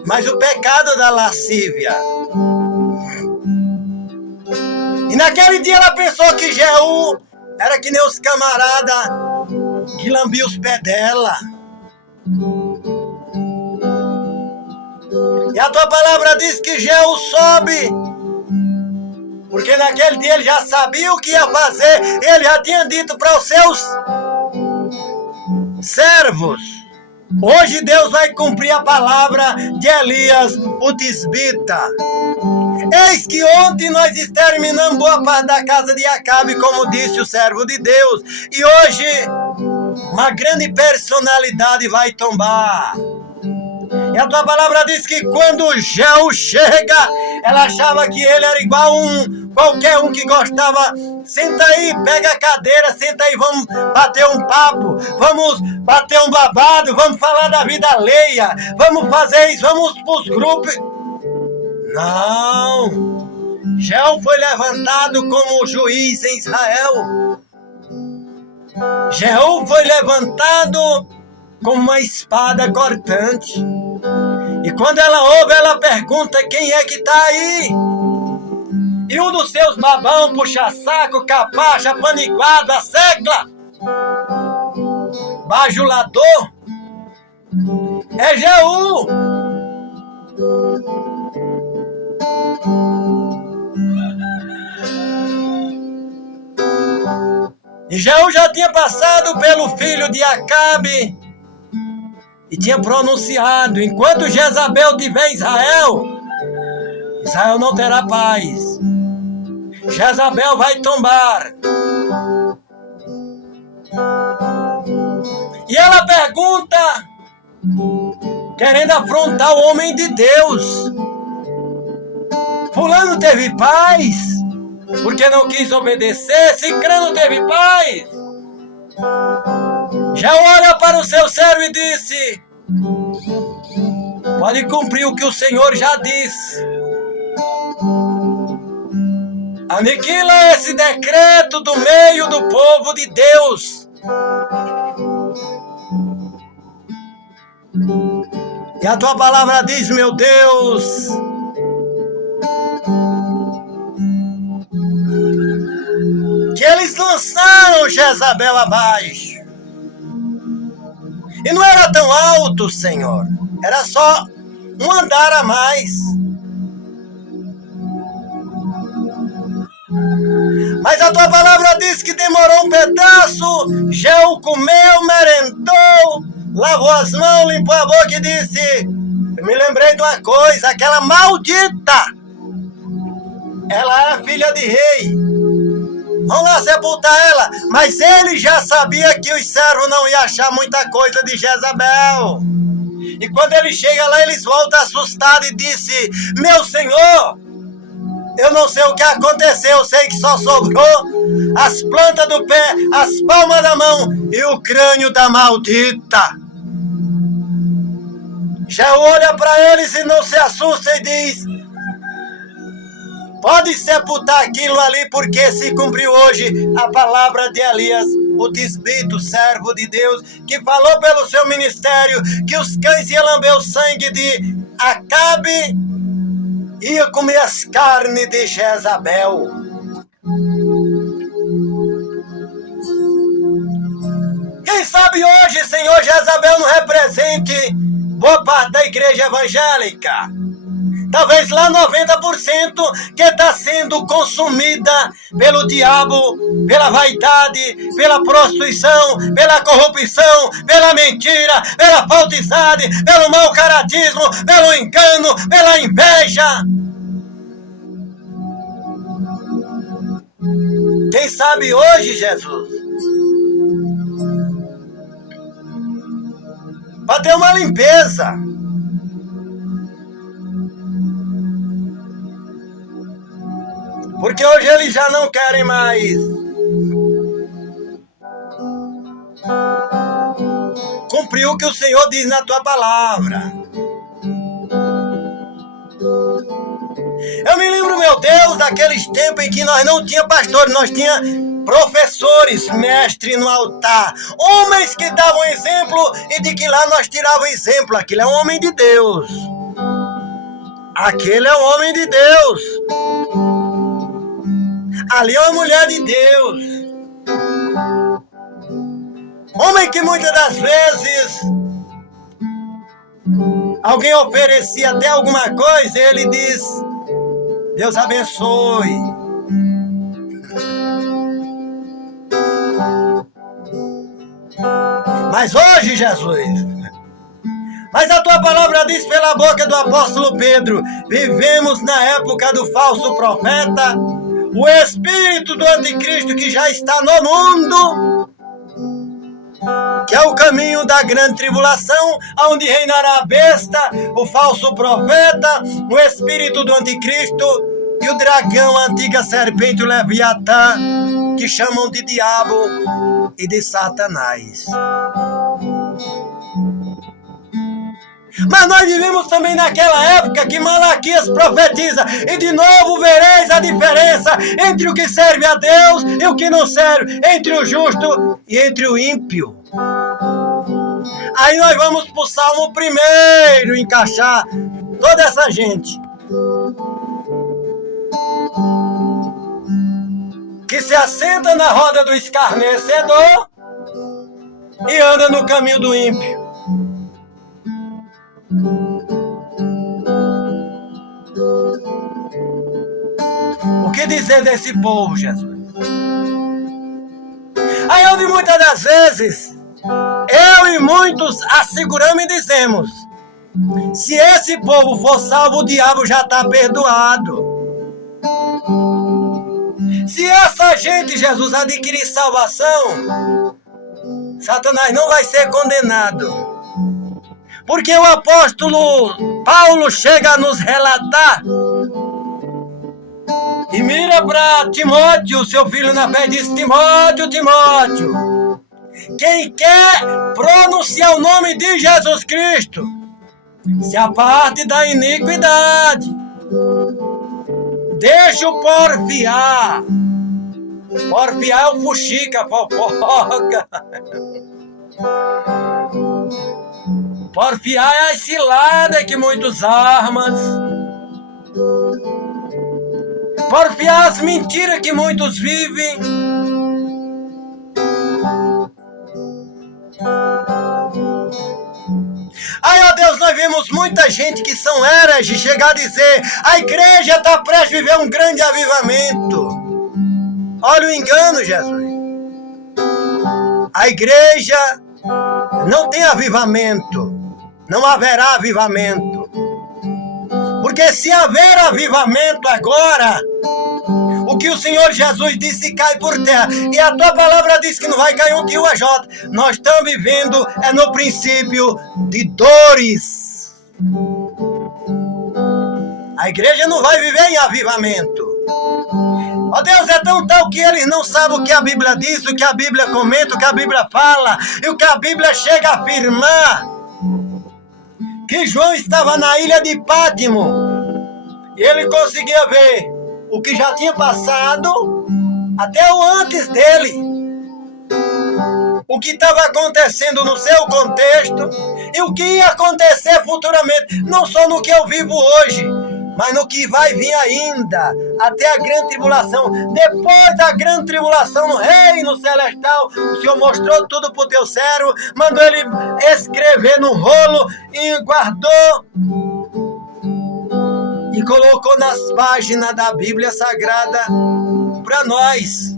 mas o pecado da lascívia. E naquele dia ela pensou que Jeú era que nem os camaradas que lambiam os pés dela. E a tua palavra diz que Jeú sobe, porque naquele dia ele já sabia o que ia fazer. Ele já tinha dito para os seus servos Hoje Deus vai cumprir a palavra de Elias, o tisbita. Eis que ontem nós exterminamos boa parte da casa de Acabe, como disse o servo de Deus. E hoje uma grande personalidade vai tombar. E a tua palavra diz que quando Jeú chega, ela achava que ele era igual qualquer um que gostava. Senta aí, pega a cadeira, senta aí, vamos bater um papo, vamos bater um babado, vamos falar da vida alheia, vamos fazer isso, vamos pros grupos. Não! Jeú foi levantado como juiz em Israel. Jeú foi levantado como uma espada cortante. E quando ela ouve, ela pergunta quem é que tá aí. E um dos seus babão, puxa-saco, capacha, paniguado, a secla, bajulador, é Jeú. E Jeú já tinha passado pelo filho de Acabe e tinha pronunciado: enquanto Jezabel tiver em Israel, Israel não terá paz. Jezabel vai tombar. E ela pergunta, querendo afrontar o homem de Deus: fulano teve paz? Porque não quis obedecer? Cicrano teve paz? Já olha para o seu servo e disse: pode cumprir o que o Senhor já disse. Aniquila esse decreto do meio do povo de Deus. E a tua palavra diz, meu Deus, que eles lançaram Jezabel abaixo. E não era tão alto, Senhor. Era só um andar a mais. Mas a tua palavra diz que demorou um pedaço. Jeú comeu, merendou, lavou as mãos, limpou a boca e disse: eu me lembrei de uma coisa, aquela maldita, ela é filha de rei. Vão lá sepultar ela. Mas ele já sabia que os servos não iam achar muita coisa de Jezabel. E quando ele chega lá, eles voltam assustados e disse: meu senhor, eu não sei o que aconteceu, eu sei que só sobrou as plantas do pé, as palmas da mão e o crânio da maldita. Já olha para eles e não se assusta e diz: pode sepultar aquilo ali, porque se cumpriu hoje a palavra de Elias, o tisbita, servo de Deus, que falou pelo seu ministério que os cães iam lamber o sangue de Acabe, ia comer as carnes de Jezabel. Quem sabe hoje, Senhor, Jezabel não represente boa parte da igreja evangélica. Talvez lá 90% que está sendo consumida pelo diabo, pela vaidade, pela prostituição, pela corrupção, pela mentira, pela falsidade, pelo mau caratismo, pelo engano, pela inveja. Quem sabe hoje, Jesus, para ter uma limpeza. Porque hoje eles já não querem mais cumprir o que o Senhor diz na tua palavra. Eu me lembro, meu Deus, daqueles tempos em que nós não tínhamos pastores, nós tínhamos professores, mestres no altar, homens que davam exemplo e de que lá nós tirávamos exemplo. Aquele é um homem de Deus. Aquele é um homem de Deus. Ali é uma mulher de Deus. Homem que muitas das vezes alguém oferecia até alguma coisa e ele diz: Deus abençoe. Mas hoje, Jesus, Mas a tua palavra diz pela boca do apóstolo Pedro: vivemos na época do falso profeta, o espírito do anticristo que já está no mundo, que é o caminho da grande tribulação, onde reinará a besta, o falso profeta, o espírito do anticristo e o dragão, a antiga serpente, o Leviatã, que chamam de diabo e de Satanás. Mas nós vivemos também naquela época que Malaquias profetiza: e de novo vereis a diferença entre o que serve a Deus e o que não serve, entre o justo e entre o ímpio. Aí nós vamos para o Salmo 1, encaixar toda essa gente que se assenta na roda do escarnecedor e anda no caminho do ímpio. O que dizer desse povo, Jesus? Aí onde muitas das vezes eu e muitos asseguramos e dizemos: se esse povo for salvo, o diabo já está perdoado. Se essa gente, Jesus, adquirir salvação, Satanás não vai ser condenado. Porque o apóstolo Paulo chega a nos relatar e mira para Timóteo, seu filho na fé, e diz: Timóteo, Timóteo, quem quer pronunciar o nome de Jesus Cristo, se aparte da iniquidade. Deixa o porfiar. Porfiar é o fuxica, fofoca. Porfiar é a cilada que muitos armas. Porfiar as mentiras que muitos vivem. Aí, ó Deus, nós vemos muita gente que são hereges chegar a dizer: a igreja está prestes a viver um grande avivamento. Olha o engano, Jesus. A igreja não tem avivamento. Não haverá avivamento. Porque se haver avivamento agora, o que o Senhor Jesus disse cai por terra. E a tua palavra diz que não vai cair um tio a J. Nós estamos vivendo no princípio de dores. A igreja não vai viver em avivamento. Ó Deus, é tão tal que eles não sabem o que a Bíblia diz, o que a Bíblia comenta, o que a Bíblia fala, e o que a Bíblia chega a afirmar. Que João estava na ilha de Pátimo e ele conseguia ver o que já tinha passado até o antes dele, o que estava acontecendo no seu contexto e o que ia acontecer futuramente, não só no que eu vivo hoje, mas no que vai vir ainda, até a grande tribulação. Depois da grande tribulação no reino celestial, o Senhor mostrou tudo para o teu servo, mandou ele escrever no rolo e guardou e colocou nas páginas da Bíblia Sagrada para nós.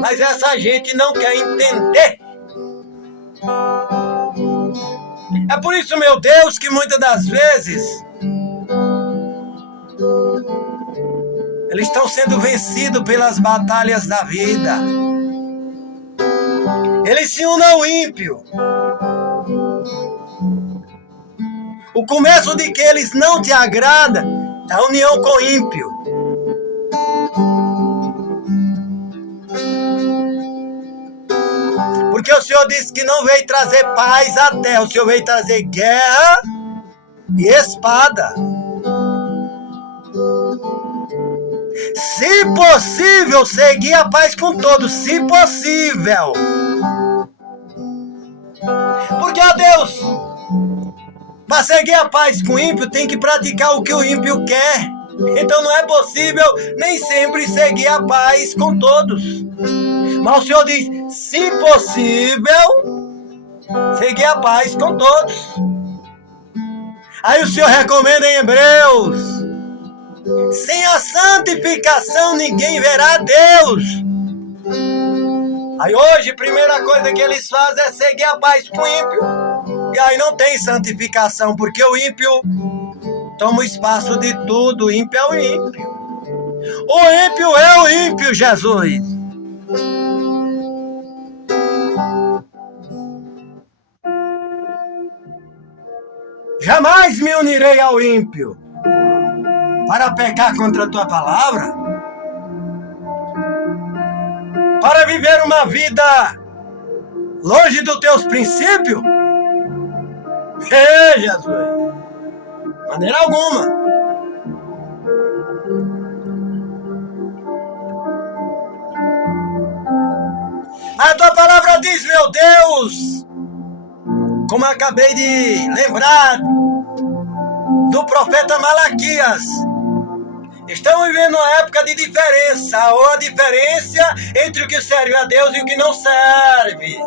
Mas essa gente não quer entender. É por isso, meu Deus, que muitas das vezes eles estão sendo vencidos pelas batalhas da vida. Eles se unem ao ímpio. O começo de que eles não te agrada é a união com o ímpio. Porque o Senhor disse que não veio trazer paz à terra, o Senhor veio trazer guerra e espada. Se possível, seguir a paz com todos, se possível. Porque, ó Deus, para seguir a paz com o ímpio, tem que praticar o que o ímpio quer. Então não é possível nem sempre seguir a paz com todos. Mas o Senhor diz, se possível, seguir a paz com todos. Aí o Senhor recomenda em Hebreus: sem a santificação ninguém verá Deus. Aí hoje, a primeira coisa que eles fazem é seguir a paz com o ímpio. E aí não tem santificação, porque o ímpio toma o espaço de tudo. O ímpio é o ímpio. O ímpio é o ímpio, Jesus. Jamais me unirei ao ímpio para pecar contra a tua palavra, para viver uma vida longe dos teus princípios. Jesus, de maneira alguma. A tua palavra diz, meu Deus, como acabei de lembrar do profeta Malaquias, estamos vivendo uma época de diferença, ou a diferença entre o que serve a Deus e o que não serve.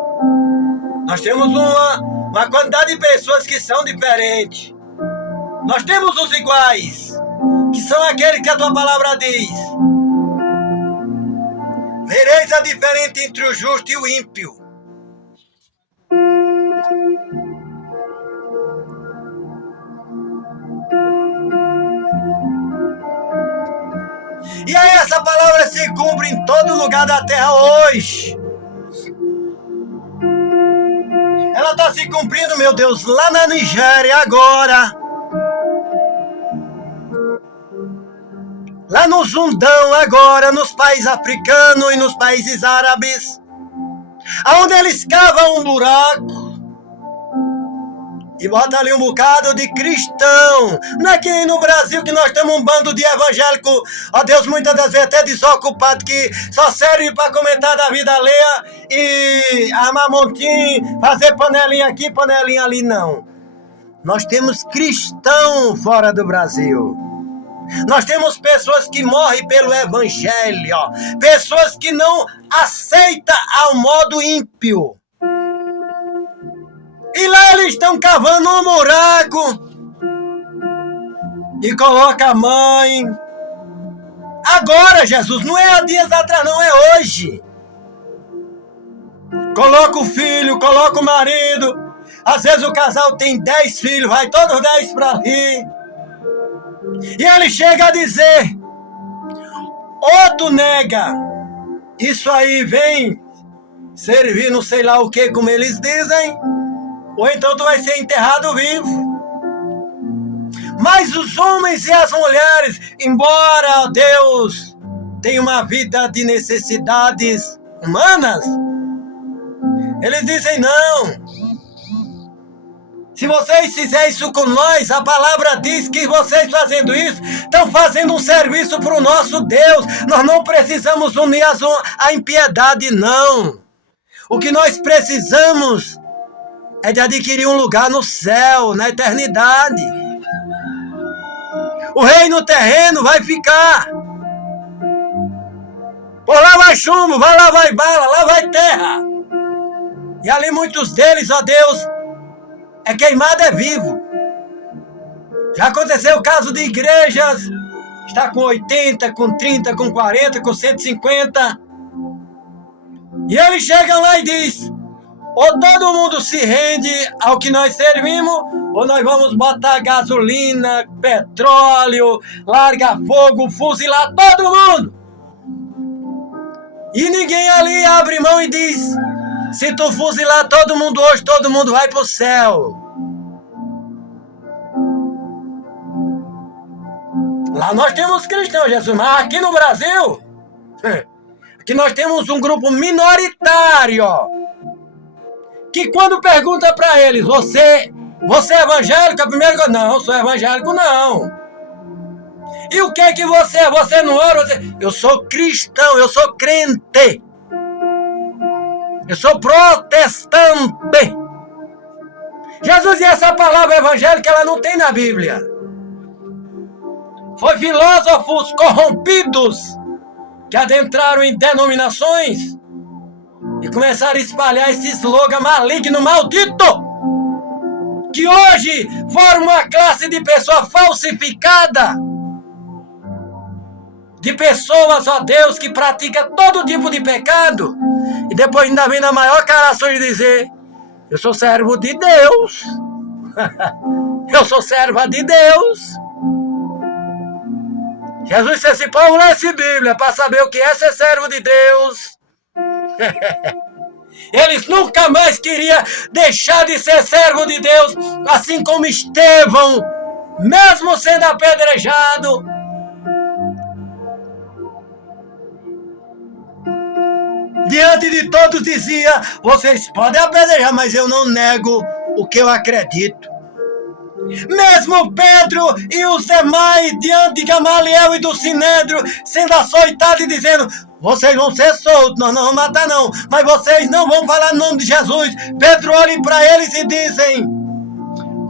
Nós temos uma quantidade de pessoas que são diferentes. Nós temos os iguais, que são aqueles que a tua palavra diz. Vereis a diferença entre o justo e o ímpio. E aí essa palavra se cumpre em todo lugar da terra hoje. Ela está se cumprindo, meu Deus, lá na Nigéria agora. Lá no Sudão agora, nos países africanos e nos países árabes. Onde eles cavam um buraco e botam ali um bocado de cristão. Não é que nem no Brasil que nós temos um bando de evangélico, ó Deus, muitas das vezes até desocupado, que só serve para comentar da vida alheia e armar montinho, fazer panelinha aqui, panelinha ali, não. Nós temos cristão fora do Brasil. Nós temos pessoas que morrem pelo evangelho, pessoas que não aceitam ao modo ímpio. E lá eles estão cavando um buraco e coloca a mãe. Agora, Jesus, não é há dias atrás, não, é hoje. Coloca o filho, coloca o marido. Às vezes o casal tem 10 filhos, vai todos 10 para ali. E ele chega a dizer, ou tu nega, isso aí vem servir não sei lá o que, como eles dizem, ou então tu vai ser enterrado vivo. Mas os homens e as mulheres, embora Deus tenha uma vida de necessidades humanas, eles dizem não. Se vocês fizerem isso com nós, a palavra diz que vocês fazendo isso, estão fazendo um serviço para o nosso Deus. Nós não precisamos unir a impiedade, não. O que nós precisamos é de adquirir um lugar no céu, na eternidade. O reino terreno vai ficar. Por lá vai chumbo, vai lá vai bala, lá vai terra. E ali muitos deles, ó Deus, é queimado, é vivo. Já aconteceu o caso de igrejas, está com 80, com 30, com 40, com 150. E eles chegam lá e diz: ou todo mundo se rende ao que nós servimos, ou nós vamos botar gasolina, petróleo, larga fogo, fuzilar todo mundo. E ninguém ali abre mão e diz: se tu fuzilar todo mundo hoje, todo mundo vai pro céu. Lá nós temos cristãos, Jesus, mas aqui no Brasil, aqui nós temos um grupo minoritário, que quando pergunta para eles, você é evangélico? A primeira coisa, não, sou evangélico não. E o que é que você é? Você não ora? Eu sou cristão, eu sou crente. Eu sou protestante. Jesus, e essa palavra evangélica, ela não tem na Bíblia. Foi filósofos corrompidos que adentraram em denominações e começaram a espalhar esse slogan maligno, maldito, que hoje forma uma classe de pessoa falsificada, de pessoas, ó Deus, que pratica todo tipo de pecado, e depois ainda vem na maior caração de dizer: Eu sou servo de Deus. Eu sou serva de Deus. Jesus disse assim, povo, lê-se Bíblia para saber o que é ser servo de Deus. Eles nunca mais queriam deixar de ser servo de Deus, assim como Estevão, mesmo sendo apedrejado. Diante de todos dizia, vocês podem apedrejar, mas eu não nego o que eu acredito. Mesmo Pedro e os demais, diante de Gamaliel e do Sinédrio, sendo açoitados e dizendo, vocês vão ser soltos, nós não vamos matar não, mas vocês não vão falar no nome de Jesus. Pedro olha para eles e dizem,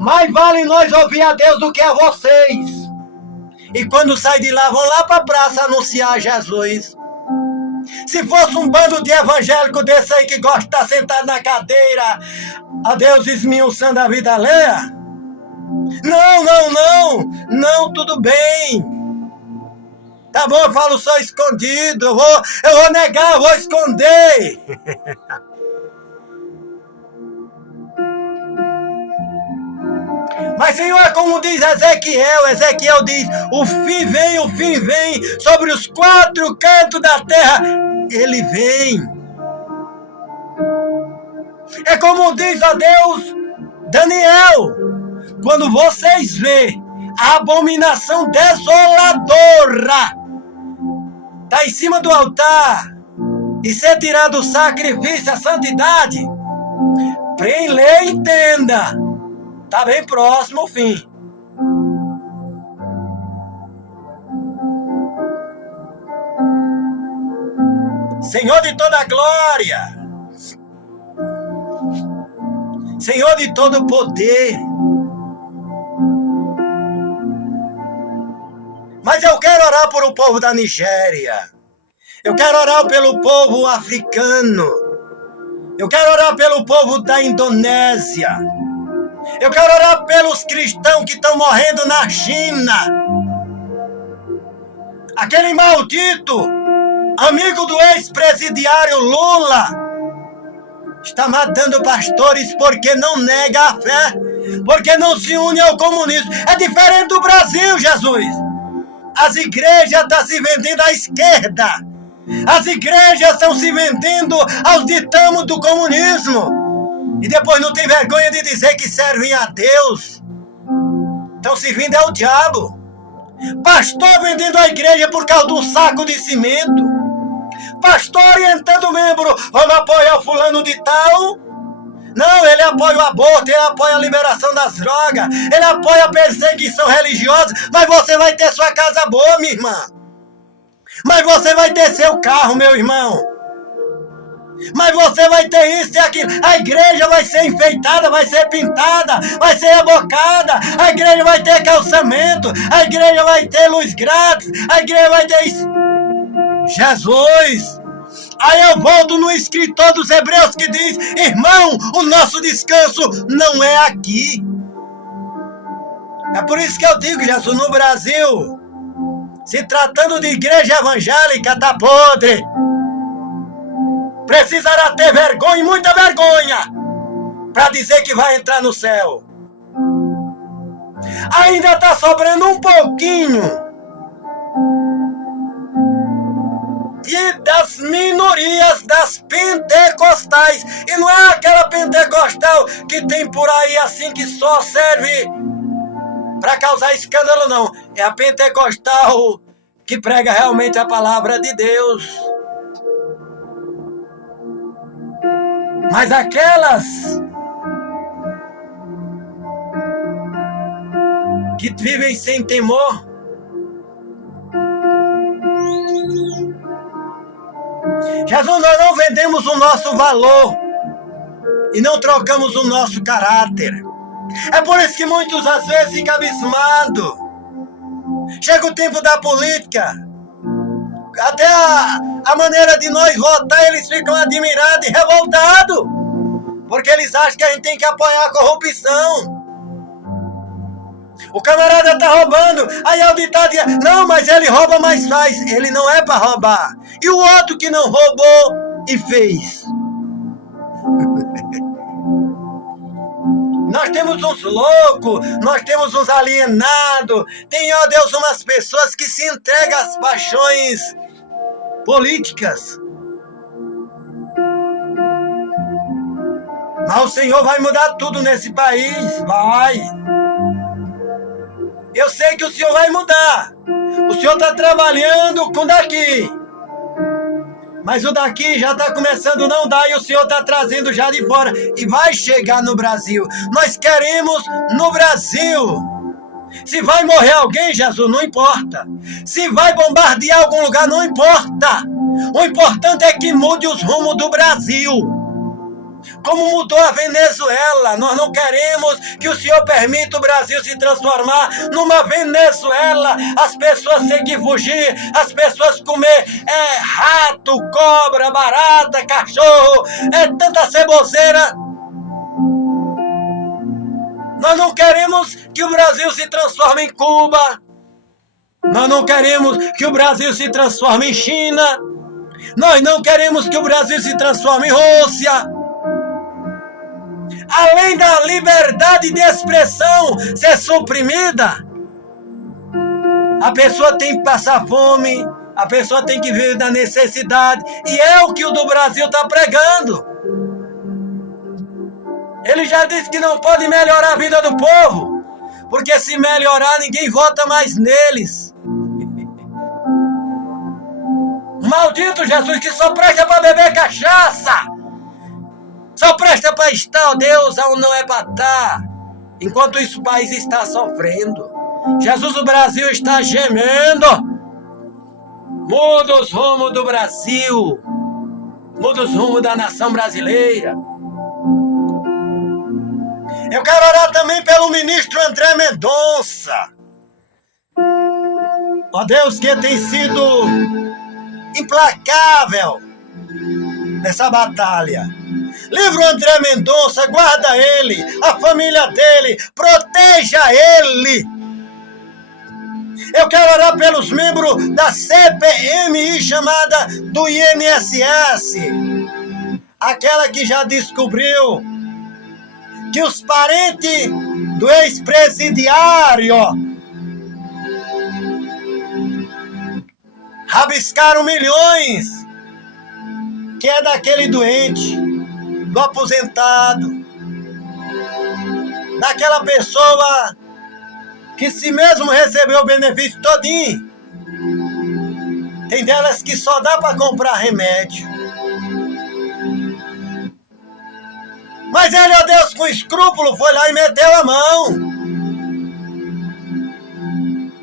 mais vale nós ouvir a Deus do que a vocês. E quando sai de lá, vão lá para a praça anunciar Jesus. Se fosse um bando de evangélicos desse aí que gosta de estar sentado na cadeira, a Deus esmiuçando a vida alheia, não, tudo bem. Tá bom, eu falo só escondido, eu vou negar, eu vou esconder. Mas, Senhor, é como diz Ezequiel diz, o fim vem, sobre os 4 cantos da terra, ele vem. É como diz a Deus, Daniel, quando vocês vê a abominação desoladora tá em cima do altar e ser tirado o sacrifício, a santidade, quem lê entenda, tá bem próximo o fim. Senhor de toda glória, Senhor de todo poder, mas eu quero orar por o povo da Nigéria, eu quero orar pelo povo africano, eu quero orar pelo povo da Indonésia, eu quero orar pelos cristãos que estão morrendo na China. Aquele maldito, amigo do ex-presidiário Lula, está matando pastores porque não nega a fé, porque não se une ao comunismo. É diferente do Brasil, Jesus. As igrejas estão se vendendo à esquerda. As igrejas estão se vendendo aos ditames do comunismo. E depois não tem vergonha de dizer que servem a Deus. Estão servindo ao diabo. Pastor vendendo a igreja por causa de um saco de cimento. Pastor orientando o membro, vamos apoiar o fulano de tal. Não, ele apoia o aborto, ele apoia a liberação das drogas, ele apoia a perseguição religiosa, mas você vai ter sua casa boa, minha irmã. Mas você vai ter seu carro, meu irmão. Mas você vai ter isso e aquilo. A igreja vai ser enfeitada, vai ser pintada, vai ser abocada. A igreja vai ter calçamento, a igreja vai ter luz grátis, a igreja vai ter isso. Jesus! Aí eu volto no escritor dos Hebreus que diz, irmão, o nosso descanso não é aqui. É por isso que eu digo, Jesus, no Brasil, se tratando de igreja evangélica, tá podre. Precisará ter vergonha, e muita vergonha, para dizer que vai entrar no céu. Ainda tá sobrando um pouquinho e das minorias, das pentecostais. E não é aquela pentecostal que tem por aí assim que só serve para causar escândalo, não. É a pentecostal que prega realmente a palavra de Deus. Mas aquelas que vivem sem temor, Jesus, nós não vendemos o nosso valor e não trocamos o nosso caráter. É por isso que muitos às vezes ficam abismados. Chega o tempo da política, até a maneira de nós votar, eles ficam admirados e revoltados, porque eles acham que a gente tem que apoiar a corrupção. O camarada tá roubando, aí o ditado diz, não, mas ele rouba, mas faz. Ele não é para roubar. E o outro que não roubou e fez? Nós temos uns loucos, nós temos uns alienados, tem, ó Deus, umas pessoas que se entregam às paixões políticas. Mas o Senhor vai mudar tudo nesse país, vai. Eu sei que o Senhor vai mudar. O Senhor está trabalhando com daqui. Mas o daqui já está começando a não dar e o Senhor está trazendo já de fora. E vai chegar no Brasil. Nós queremos no Brasil. Se vai morrer alguém, Jesus, não importa. Se vai bombardear algum lugar, não importa. O importante é que mude os rumos do Brasil. Como mudou a Venezuela. Nós não queremos que o Senhor permita o Brasil se transformar numa Venezuela. As pessoas têm que fugir, as pessoas comer rato, cobra, barata, cachorro, tanta ceboseira. Nós não queremos que o Brasil se transforme em Cuba. Nós não queremos que o Brasil se transforme em China. Nós não queremos que o Brasil se transforme em Rússia. Além da liberdade de expressão ser suprimida, a pessoa tem que passar fome, a pessoa tem que viver na necessidade, e é o que o do Brasil está pregando. Ele já disse que não pode melhorar a vida do povo, porque se melhorar ninguém vota mais neles. Maldito Jesus, que só presta para beber cachaça. Só presta para estar, ó Deus, aonde não é para estar. Enquanto isso o país está sofrendo. Jesus, o Brasil está gemendo. Muda os rumos do Brasil. Muda os rumos da nação brasileira. Eu quero orar também pelo ministro André Mendonça. Ó Deus, que tem sido implacável nessa batalha. Livra o André Mendonça, guarda ele, a família dele, proteja ele. Eu quero orar pelos membros da CPMI chamada do INSS. Aquela que já descobriu que os parentes do ex-presidiário rabiscaram milhões, que é daquele doente, do aposentado, daquela pessoa que se mesmo recebeu o benefício todinho, tem delas que só dá para comprar remédio. Mas ele, ó Deus, com escrúpulo, foi lá e meteu a mão.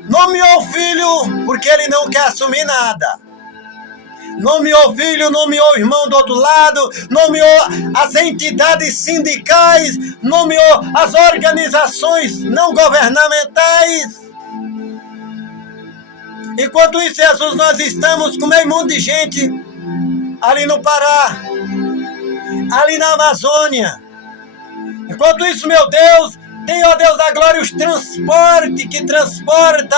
Nomeou o filho porque ele não quer assumir nada. Nomeou o filho, nomeou o irmão do outro lado, nomeou as entidades sindicais, nomeou as organizações não governamentais. Enquanto isso, Jesus, nós estamos com meio mundo de gente ali no Pará, ali na Amazônia. Enquanto isso, meu Deus, tem, ó Deus da glória, os transportes que transporta